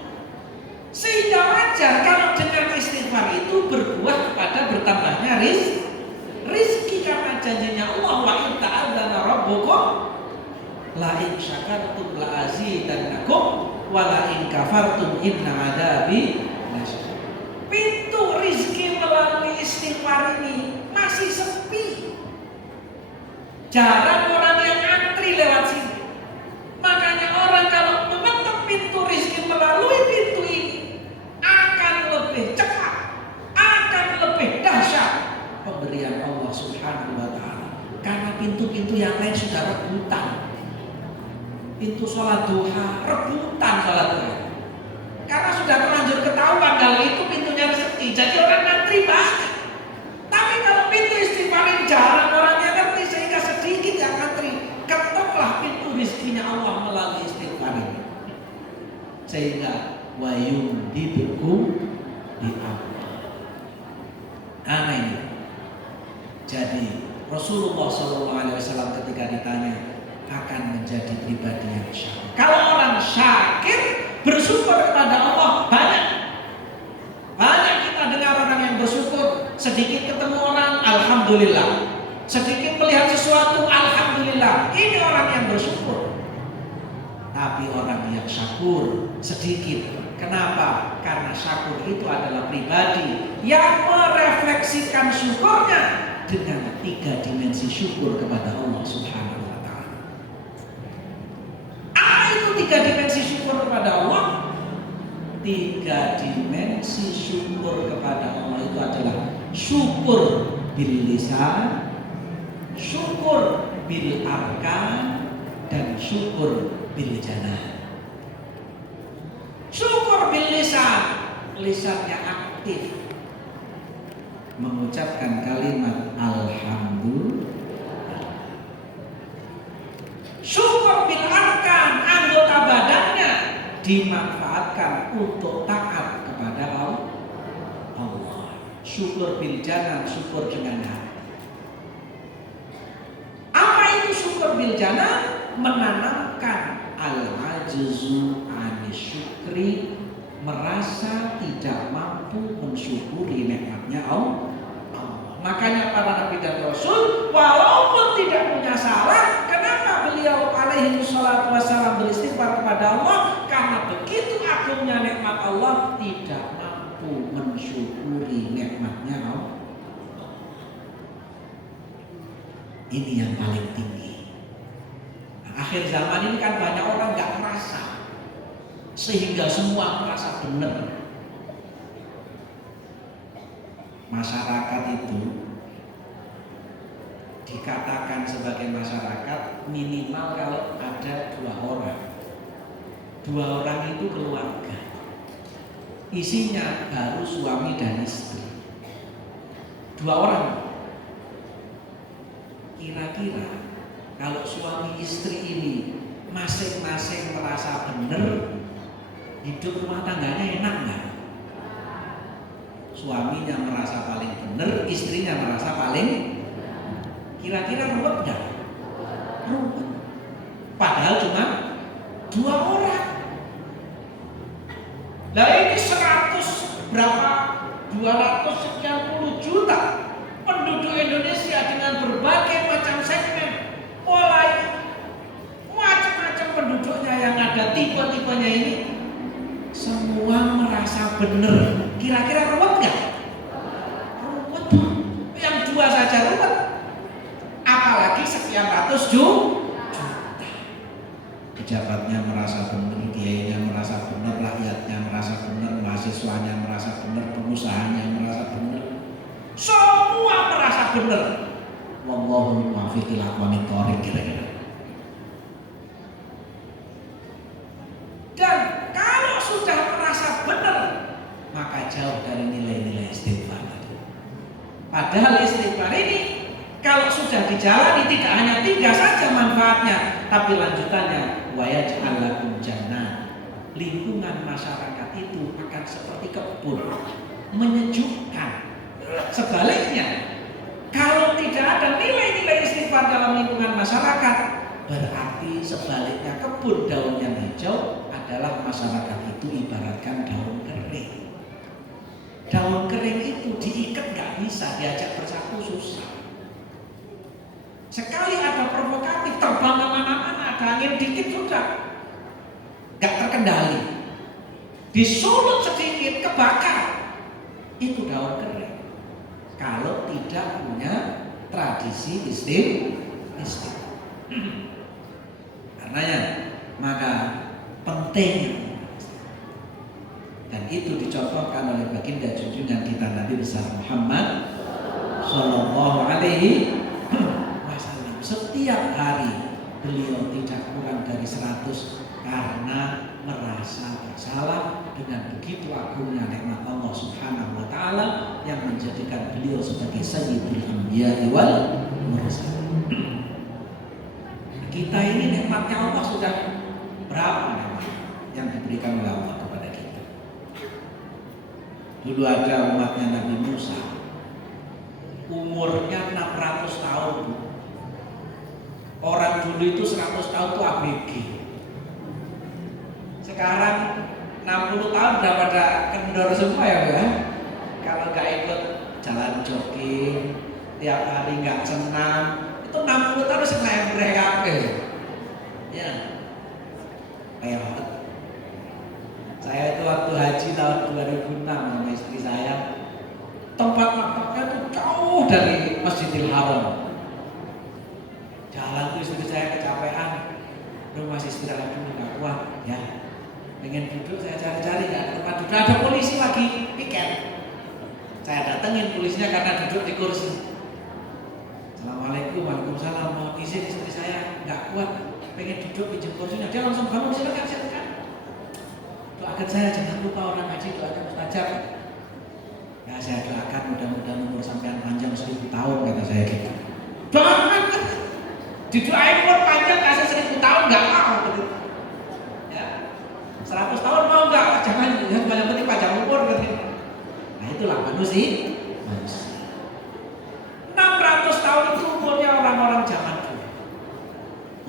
Sehingga wajar kalau dengan istighfar itu berbuah kepada bertambahnya rizki, karena janjinya Allah, wa in ta'adzana rabbukum la in syakartum la azidannakum wa la in kafartum inna adabi lasyadid. Pintu rizki melalui istighfar ini masih sepi. Jarang orang yang antri lewat sini. Makanya orang kalau mengetuk pintu rizki melalui pintu ini akan lebih cepat, akan lebih dahsyat pemberian Allah Subhanahu wa Ta'ala. Karena pintu-pintu yang lain sudah rebutan. Pintu sholat duha, rebutan sholat duha. Karena sudah terlanjur ketahuan kalau itu pintunya rezeki, jadi orang ngantri banyak. Tapi kalau pintu istighfar ini jarang orang yang ngerti, sehingga sedikit yang ngantri. Ketuklah pintu rizkinya Allah melalui istighfar ini. Sehingga wayum dibuku di Allah. Amin. Jadi Rasulullah SAW ketika ditanya akan menjadi pribadi yang syakir. Kalau orang syakir bersyukur kepada Allah banyak kita dengar orang yang bersyukur. Sedikit ketemu orang, alhamdulillah. Sedikit melihat sesuatu, alhamdulillah. Ini orang yang bersyukur. Tapi orang yang syakur sedikit. Kenapa? Karena syakur itu adalah pribadi yang merefleksikan syukurnya dengan 3 dimensi syukur kepada Allah Subhanahu wa Ta'ala. Apa itu 3 dimensi syukur kepada Allah? 3 dimensi syukur kepada Allah itu adalah syukur bil lisan, syukur bil arkan, dan syukur bil janah. Syukur bil lisan, lisannya aktif mengucapkan kalimat alhamdulillah. Syukur bil arkan, anggota badannya dimanfaatkan untuk taat kepada Allah. Syukur bil janah, syukur dengan hati. Apa itu syukur bil janah? Menanamkan al-ajzu anis syukri, merasa tidak mampu mensyukuri nikmatnya Allah. Makanya para nabi dan rasul walaupun tidak punya salah, kenapa beliau alaihi salatu wassalam beristighfar kepada Allah? karena begitu agungnya nikmat Allah tidak mampu mensyukuri nikmatnya Allah. Ini yang paling tinggi. Nah, akhir zaman ini kan banyak orang nggak merasa, sehingga semua merasa benar. Masyarakat itu dikatakan sebagai masyarakat minimal kalau ada 2 orang. 2 orang itu keluarga. Isinya baru suami dan istri. 2 orang. Kira-kira kalau suami istri ini masing-masing merasa benar, hidup rumah tangganya enak nggak? Suaminya merasa paling benar, istrinya merasa paling, kira-kira ruwet nggak? Ruwet. Padahal cuma 2 orang. Lah ini 100 berapa? 200 sekian puluh juta penduduk Indonesia dengan berbagai macam segmen, mulai macam-macam penduduknya yang ada tipe-tipenya ini, semua merasa benar. Kira-kira ruwet nggak? Ruwet. Yang 2 saja ruwet, apalagi sekian ratus juta. Pejabatnya merasa benar, kiainya merasa benar, rakyatnya merasa benar, mahasiswanya merasa benar, pengusahanya merasa benar, semua merasa benar. Wallahul muwaffiq ila aqwamit thoriq, kira-kira. Dan kalau sudah merasa benar, maka jauh dari nilai-nilai istighfar tadi. Padahal istighfar ini kalau sudah dijalani tidak hanya 3 saja manfaatnya, tapi lanjutannya wa yaj'al lakum jannah. Lingkungan masyarakat itu akan seperti kebun, menyejukkan. Sebaliknya, kalau tidak ada nilai-nilai istighfar dalam lingkungan masyarakat, berarti sebaliknya kebun daun yang hijau adalah masyarakat itu ibaratkan daun kering. Daun kering itu diikat nggak bisa, diajak bersatu susah. Sekali ada provokatif, terbang kemana-mana, ada angin dikit sudah nggak terkendali. Disulut sedikit kebakar. Itu daun kering. Kalau tidak punya tradisi istighfar. Karenanya maka pentingnya, dan itu dicontohkan oleh baginda junjungan kita Nabi besar Muhammad Sallallahu Alaihi Wasallam. Setiap hari beliau tidak kurang dari 100 karena merasa bersalah dengan begitu agungnya nikmat Allah Subhanahu wa taala yang menjadikan beliau sebagai sayyidul anbiya wal mursalin. Kita ini nikmatnya Allah sudah berapa nikmat yang diberikan oleh Allah kepada kita. Dulu ada umatnya Nabi Musa, umurnya 600 tahun. Orang dulu itu 100 tahun itu ABG. Sekarang 60 tahun udah pada kendor semua ya Bu ya. Kalau nggak ikut jalan jogging, tiap hari nggak senam, itu 60 tahun senang mereka. Ya, kayak apa? Saya itu waktu haji tahun 2006 sama istri saya, tempat maktabnya itu jauh dari Masjidil Haram. Jalan tuh istri saya kecapean, lu masih istirahat dulu nggak kuat, ya. Pengen duduk, saya cari-cari nggak ada tempat duduk, ada polisi lagi piket. Saya datengin polisinya karena duduk di kursi. Assalamualaikum, waalaikumsalam, mau izin istri saya nggak kuat, pengen duduk pinjam kursinya. Dia langsung bangun, silakan. Doakan saya jangan lupa orang haji, doakan mustajab. Ya saya doakan mudah-mudahan umur sampean panjang 1000 tahun kata saya gitu. Doakan, didoain umur panjang kasih 1000 tahun nggak mau gitu. Ya, 100 tahun mau nggak? Jangan, yang paling penting panjang umur gitu. Nah itulah manusia. 600 tahun itu umurnya orang-orang zaman dulu.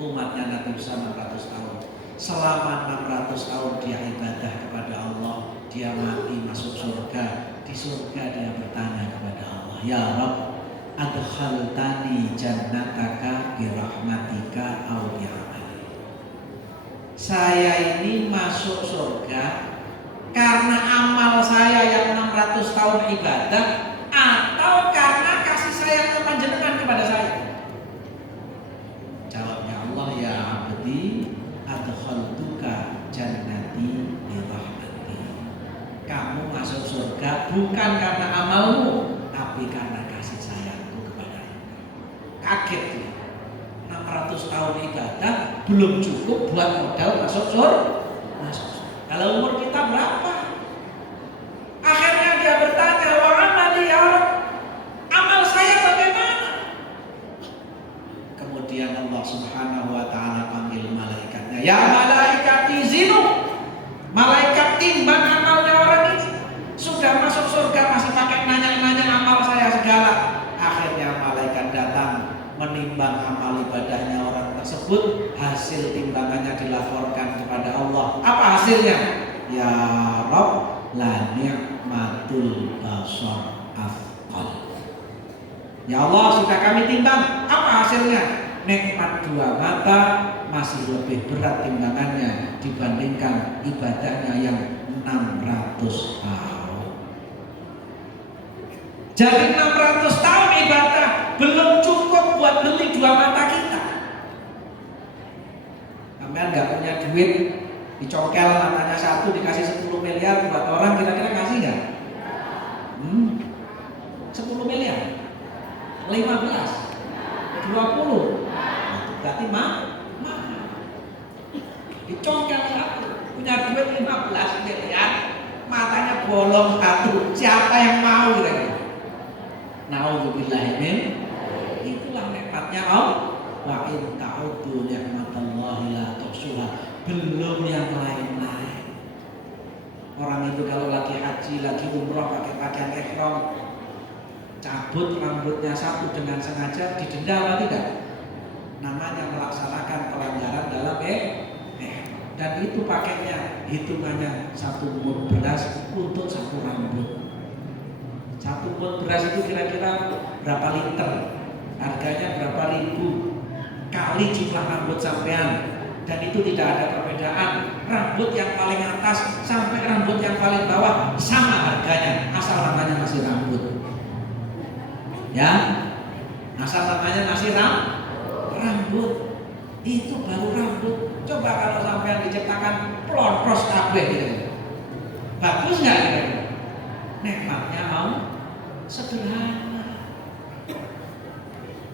Umatnya Nabi Musa 600 tahun. Selama 600 tahun dia ibadah kepada Allah, dia mati masuk surga. Di surga dia bertanya kepada Allah, ya Rabb, adkhaltani jannataka birahmatika aw bi'amali. saya ini masuk surga karena amal saya yang 600 tahun ibadah atau karena kasih sayang panjenengan kepada saya? Jawabnya Allah, ya abdi adkhaltuka jannati bi rahmati. Kamu masuk surga bukan karena amalmu, tapi karena kasih sayangku kepada engkau. Kaget dia. 600 tahun ibadah belum cukup buat modal masuk surga. Kalau umur kita berapa? Akhirnya dia bertanya, wa amali ya Rabb, amal saya bagaimana? Kemudian Allah Subhanahu wa taala panggil malaikatnya, ya malaikati zinu. Malaikat timbang amalnya orang ini. Sudah masuk surga masih pakai nanya-nanya amal saya segala. Akhirnya malaikat datang menimbang amal ibadahnya orang tersebut. Hasil timbangannya dilaporkan kepada Allah. Apa hasilnya? Ya Rabb, la ni'matul basar afqal. Ya Allah, sudah kami timbang. Apa hasilnya? Nikmat dua mata masih lebih berat timbangannya dibandingkan ibadahnya yang 600 tahun. Jadi 600 tahun ibadah belum cukup buat beli dua mata kita. Sampai nggak punya duit, dicongkel matanya satu dikasih 10 miliar buat orang, kira-kira kasih nggak? 10 miliar, 15, 20, berarti mahal. Dicongkel satu, punya duit 15 miliar, matanya bolong satu, siapa yang mau kira-kira? Nauzubillahi min. Itulah nikmatnya Allah. Wa in ta'uddu ni'matallahi la tuhsuha. Belum yang lain-lain. Orang itu kalau lagi haji, lagi umroh pakai pakaian ihram, cabut rambutnya satu dengan sengaja, didenda atau tidak? Namanya melaksanakan pelanggaran dalam dan itu pakainya hitungannya 1 mud beras untuk 1 rambut. 1 mud beras itu kira-kira berapa liter? Harganya berapa ribu kali jumlah rambut sampean. Dan itu tidak ada perbedaan. Rambut yang paling atas sampai rambut yang paling bawah sama harganya, asal namanya masih rambut. Ya, asal namanya masih rambut. Itu baru rambut. Coba kalau sampean diciptakan plonpros kabeh gitu. Bagus nggak gitu? Nikmatnya mau sederhana.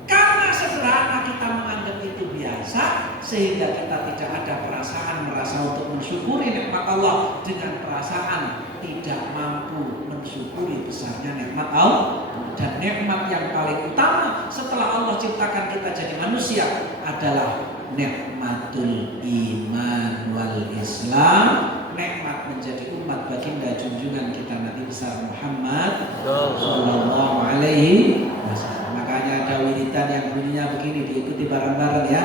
Karena sederhana kita menganggap itu biasa, sehingga kita tidak ada perasaan merasa untuk mensyukuri nikmat Allah, dengan perasaan tidak mampu mensyukuri besarnya nikmat Allah. Dan nikmat yang paling utama setelah Allah ciptakan kita jadi manusia adalah nikmatul iman wal Islam, nikmat menjadi umat baginda junjungan kita Nabi besar Muhammad sallallahu alaihi wasallam. Makanya ada wiridan yang bunyinya begini, diikuti bareng-bareng ya.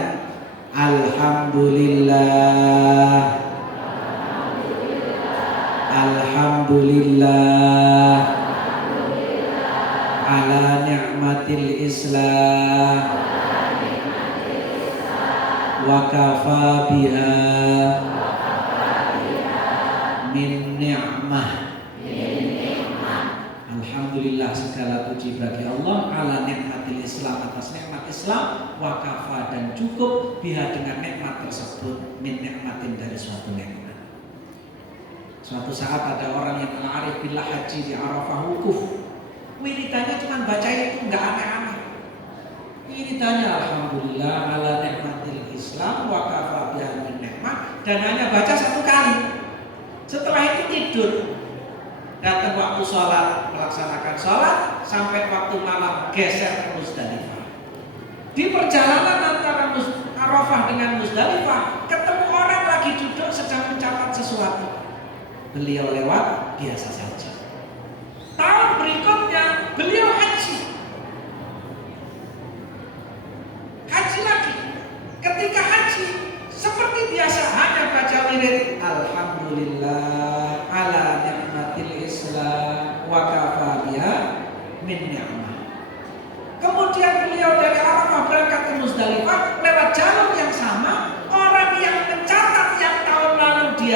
Alhamdulillah, alhamdulillah, ala ni'matil Islam, wa kafa biha min ni'mah. Alhamdulillah, segala puji bagi Allah, ala nikmatil Islam, atas nikmat Islam, wa kafa, dan cukup biha dengan nikmat tersebut, min nikmatin, dari suatu nikmat. Suatu saat ada orang yang al-arif billah haji di Arafah wukuf. Wiridannya cuma baca itu, enggak aneh-aneh. Wiridannya alhamdulillah ala nikmatil Islam wa kafa biha min nikmat, dan hanya baca 1 kali. Setelah itu tidur. Datang waktu sholat, melaksanakan sholat, sampai waktu malam geser ke Musdalifah. Di perjalanan antara Arafah dengan Musdalifah, ketemu orang lagi duduk sedang mencatat sesuatu. Beliau lewat biasa saja. Tahun berikutnya beliau haji. Haji lagi. Ketika haji, seperti biasa hanya baca wirid alhamdulillah ala ni'matil Islam wa kafa biha min ni'mah. Kemudian beliau dari Arafah berangkat ke Musdalifah lewat jalur yang sama. Orang yang mencatat yang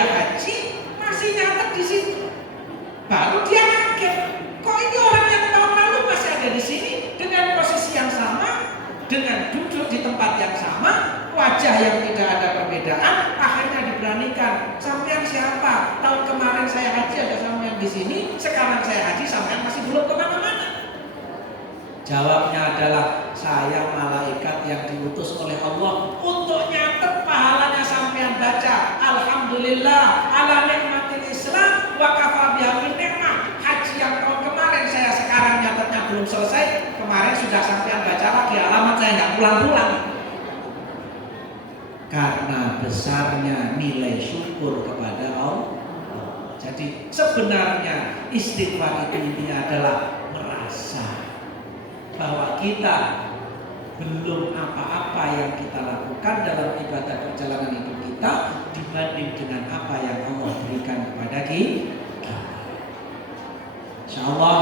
dia haji masih nyatet di situ. Baru dia kaget, kok ini orang yang tahun lalu masih ada di sini dengan posisi yang sama, dengan duduk di tempat yang sama, wajah yang tidak ada perbedaan. Akhirnya diberanikan, sampean siapa? Tahun kemarin saya haji ada sampean di sini, sekarang saya haji sampean masih belum kemana-mana. Jawabnya adalah, saya malaikat yang diutus oleh Allah untuk nyatet pahalanya sampean baca alhamdulillah ala nikmatil Islam wa kafa biha nikmah. Haji yang tahun kemarin saya sekarang nyatetnya belum selesai, kemarin sudah sampean baca lagi, alamat saya nggak pulang-pulang. Karena besarnya nilai syukur kepada Allah. Jadi sebenarnya istighfar itu intinya adalah merasa bahwa kita belum apa-apa yang kita lakukan dalam ibadah perjalanan hidup kita dibanding dengan apa yang Allah berikan kepada kita. Insyaallah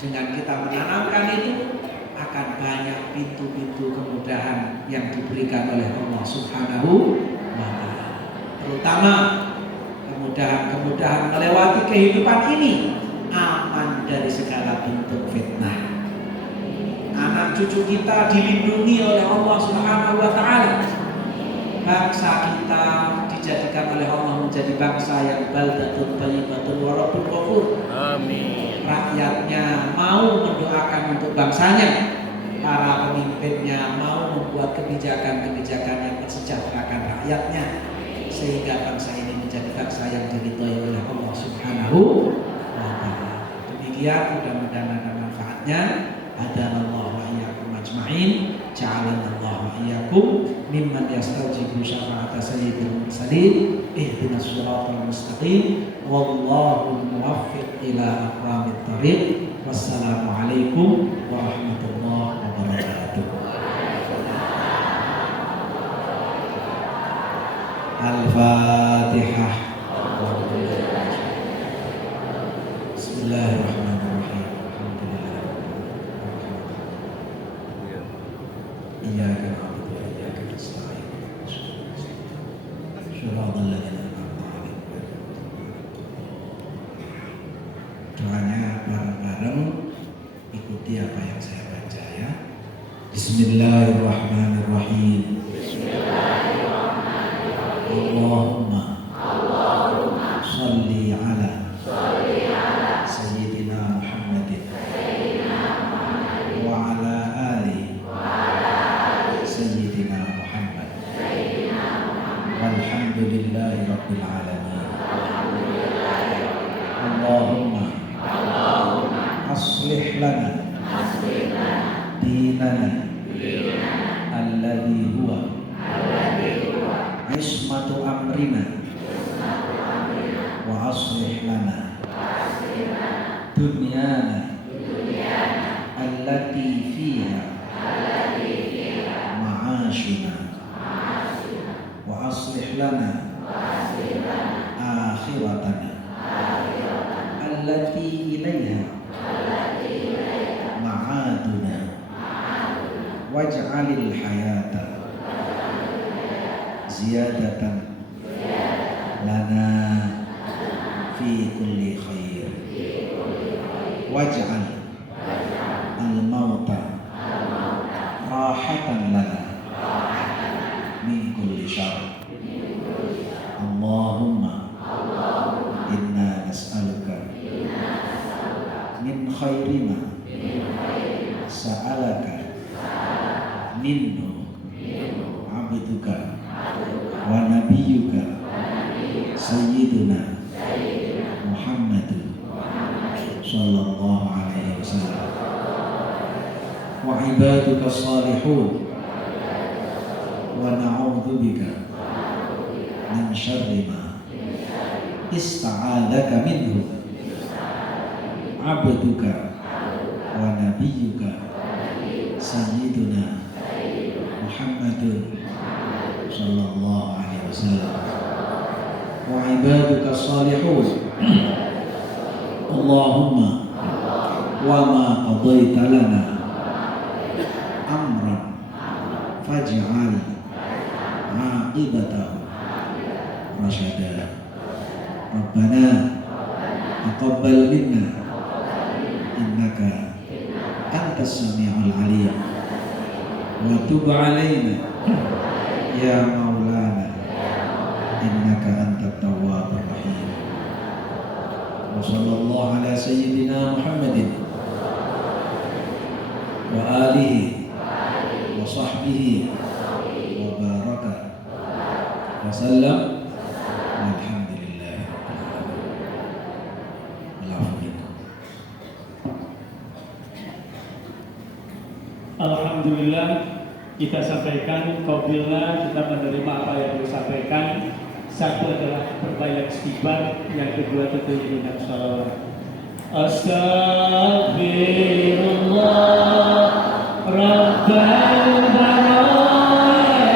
dengan kita menanamkan itu akan banyak pintu-pintu kemudahan yang diberikan oleh Allah Subhanahu wa Ta'ala. Terutama kemudahan-kemudahan melewati kehidupan ini, aman dari segala bentuk fitnah. Anak cucu kita dilindungi oleh Allah Subhanahu wa Ta'ala. Bangsa kita dijadikan oleh Allah menjadi bangsa yang baldatun thayyibatun wa rabbun ghafur. Amin. Rakyatnya mau mendoakan untuk bangsanya, para pemimpinnya mau membuat kebijakan-kebijakan yang mensejahterakan rakyatnya, sehingga bangsa ini menjadi bangsa yang diridhoi oleh Allah Subhanahu wa Ta'ala. Demikian, mudah-mudahan ada manfaatnya. Hadanallahu wa iyyakum ajma'in, ja'alanallahu wa iyyakum mimman yastajibu syafa'ata sayyidil mursalin, ihdinas siratal mustaqim, wallahu muwaffiq ila aqwamit thariq. Wassalamu alaikum warahmatullahi wabarakatuh. Al-Fatihah. Bismillahirrahmanirrahim. Iyyaka na'budu wa iyyaka nasta'in. Shiratal ladzina an'amta 'alaihim. Doanya bareng-bareng, ikuti apa yang saya baca ya. Bismillahirrahmanirrahim. Allahumma shalli ala sayyidina Muhammadin wa ala ali sayyidina Muhammad walhamdulillahi rabbil alamin. Allahumma aslih lana dinana alladhi huwa ismatu amrina wa aslih lana dunyana allati fiha ma'ashuna wa aslih lana akhiratana allati ilaiha ma'aduna waj'alil hayata ziyadatan lana fi kulli khair waj'al al-mauta rahatan lana min kulli syarr. Allahumma inna nas'aluka min khairi ma sa'alaka minhu abduka wa nabiyyuka sayyiduna Muhammad sallallahu alaihi wasallam wa ibaduka salihun wa na'udzu bika min syarri ma ista'adzaka minhu abduka wa nabiyyuka sayyiduna Muhammad sallallahu alaihi wasallam wa ibaduka salihun. Allahumma wa ma qadaita lana amran faj'al aqibatahu رشدا ربنا تقبل منا إنك أنت السميع العليم وتب علينا يا مولانا إنك أنت التواب الرحيم وصلى الله على سيدنا محمد وآله وصحبه وبارك وسلم والحمد لله. Alhamdulillah, kita sampaikan qabilna, kita menerima apa yang disampaikan. Satu adalah berbanyak istighfar, yang kedua tentu dengan salawat. Astaghfirullah Rabbal baraya,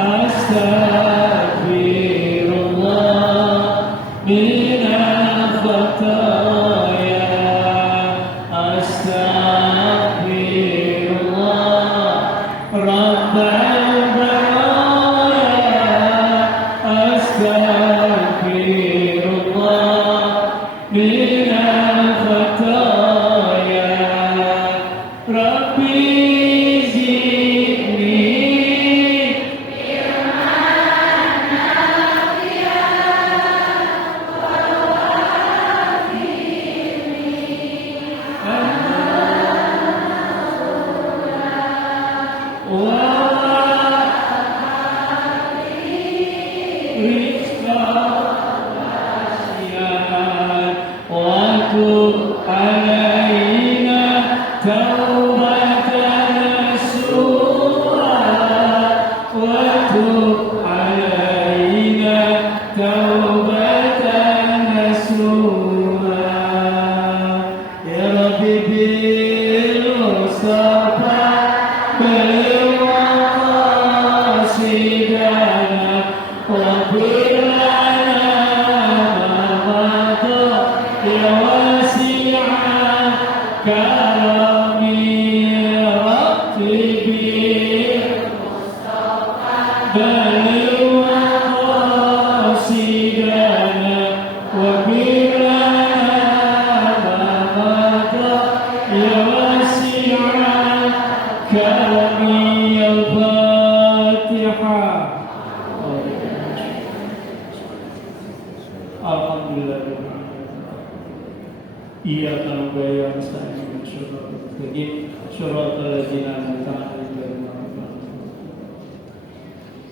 astaghfirullah minal khataya, astaghfirullah Rabbal baraya, astaghfirullah minal khataya, Rabbi zidni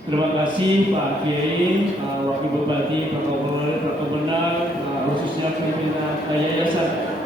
Terima kasih Pak Kiai, Wakil Bupati, Pak Kapolres, Pak Gubernur, khususnya pimpinan Yayasan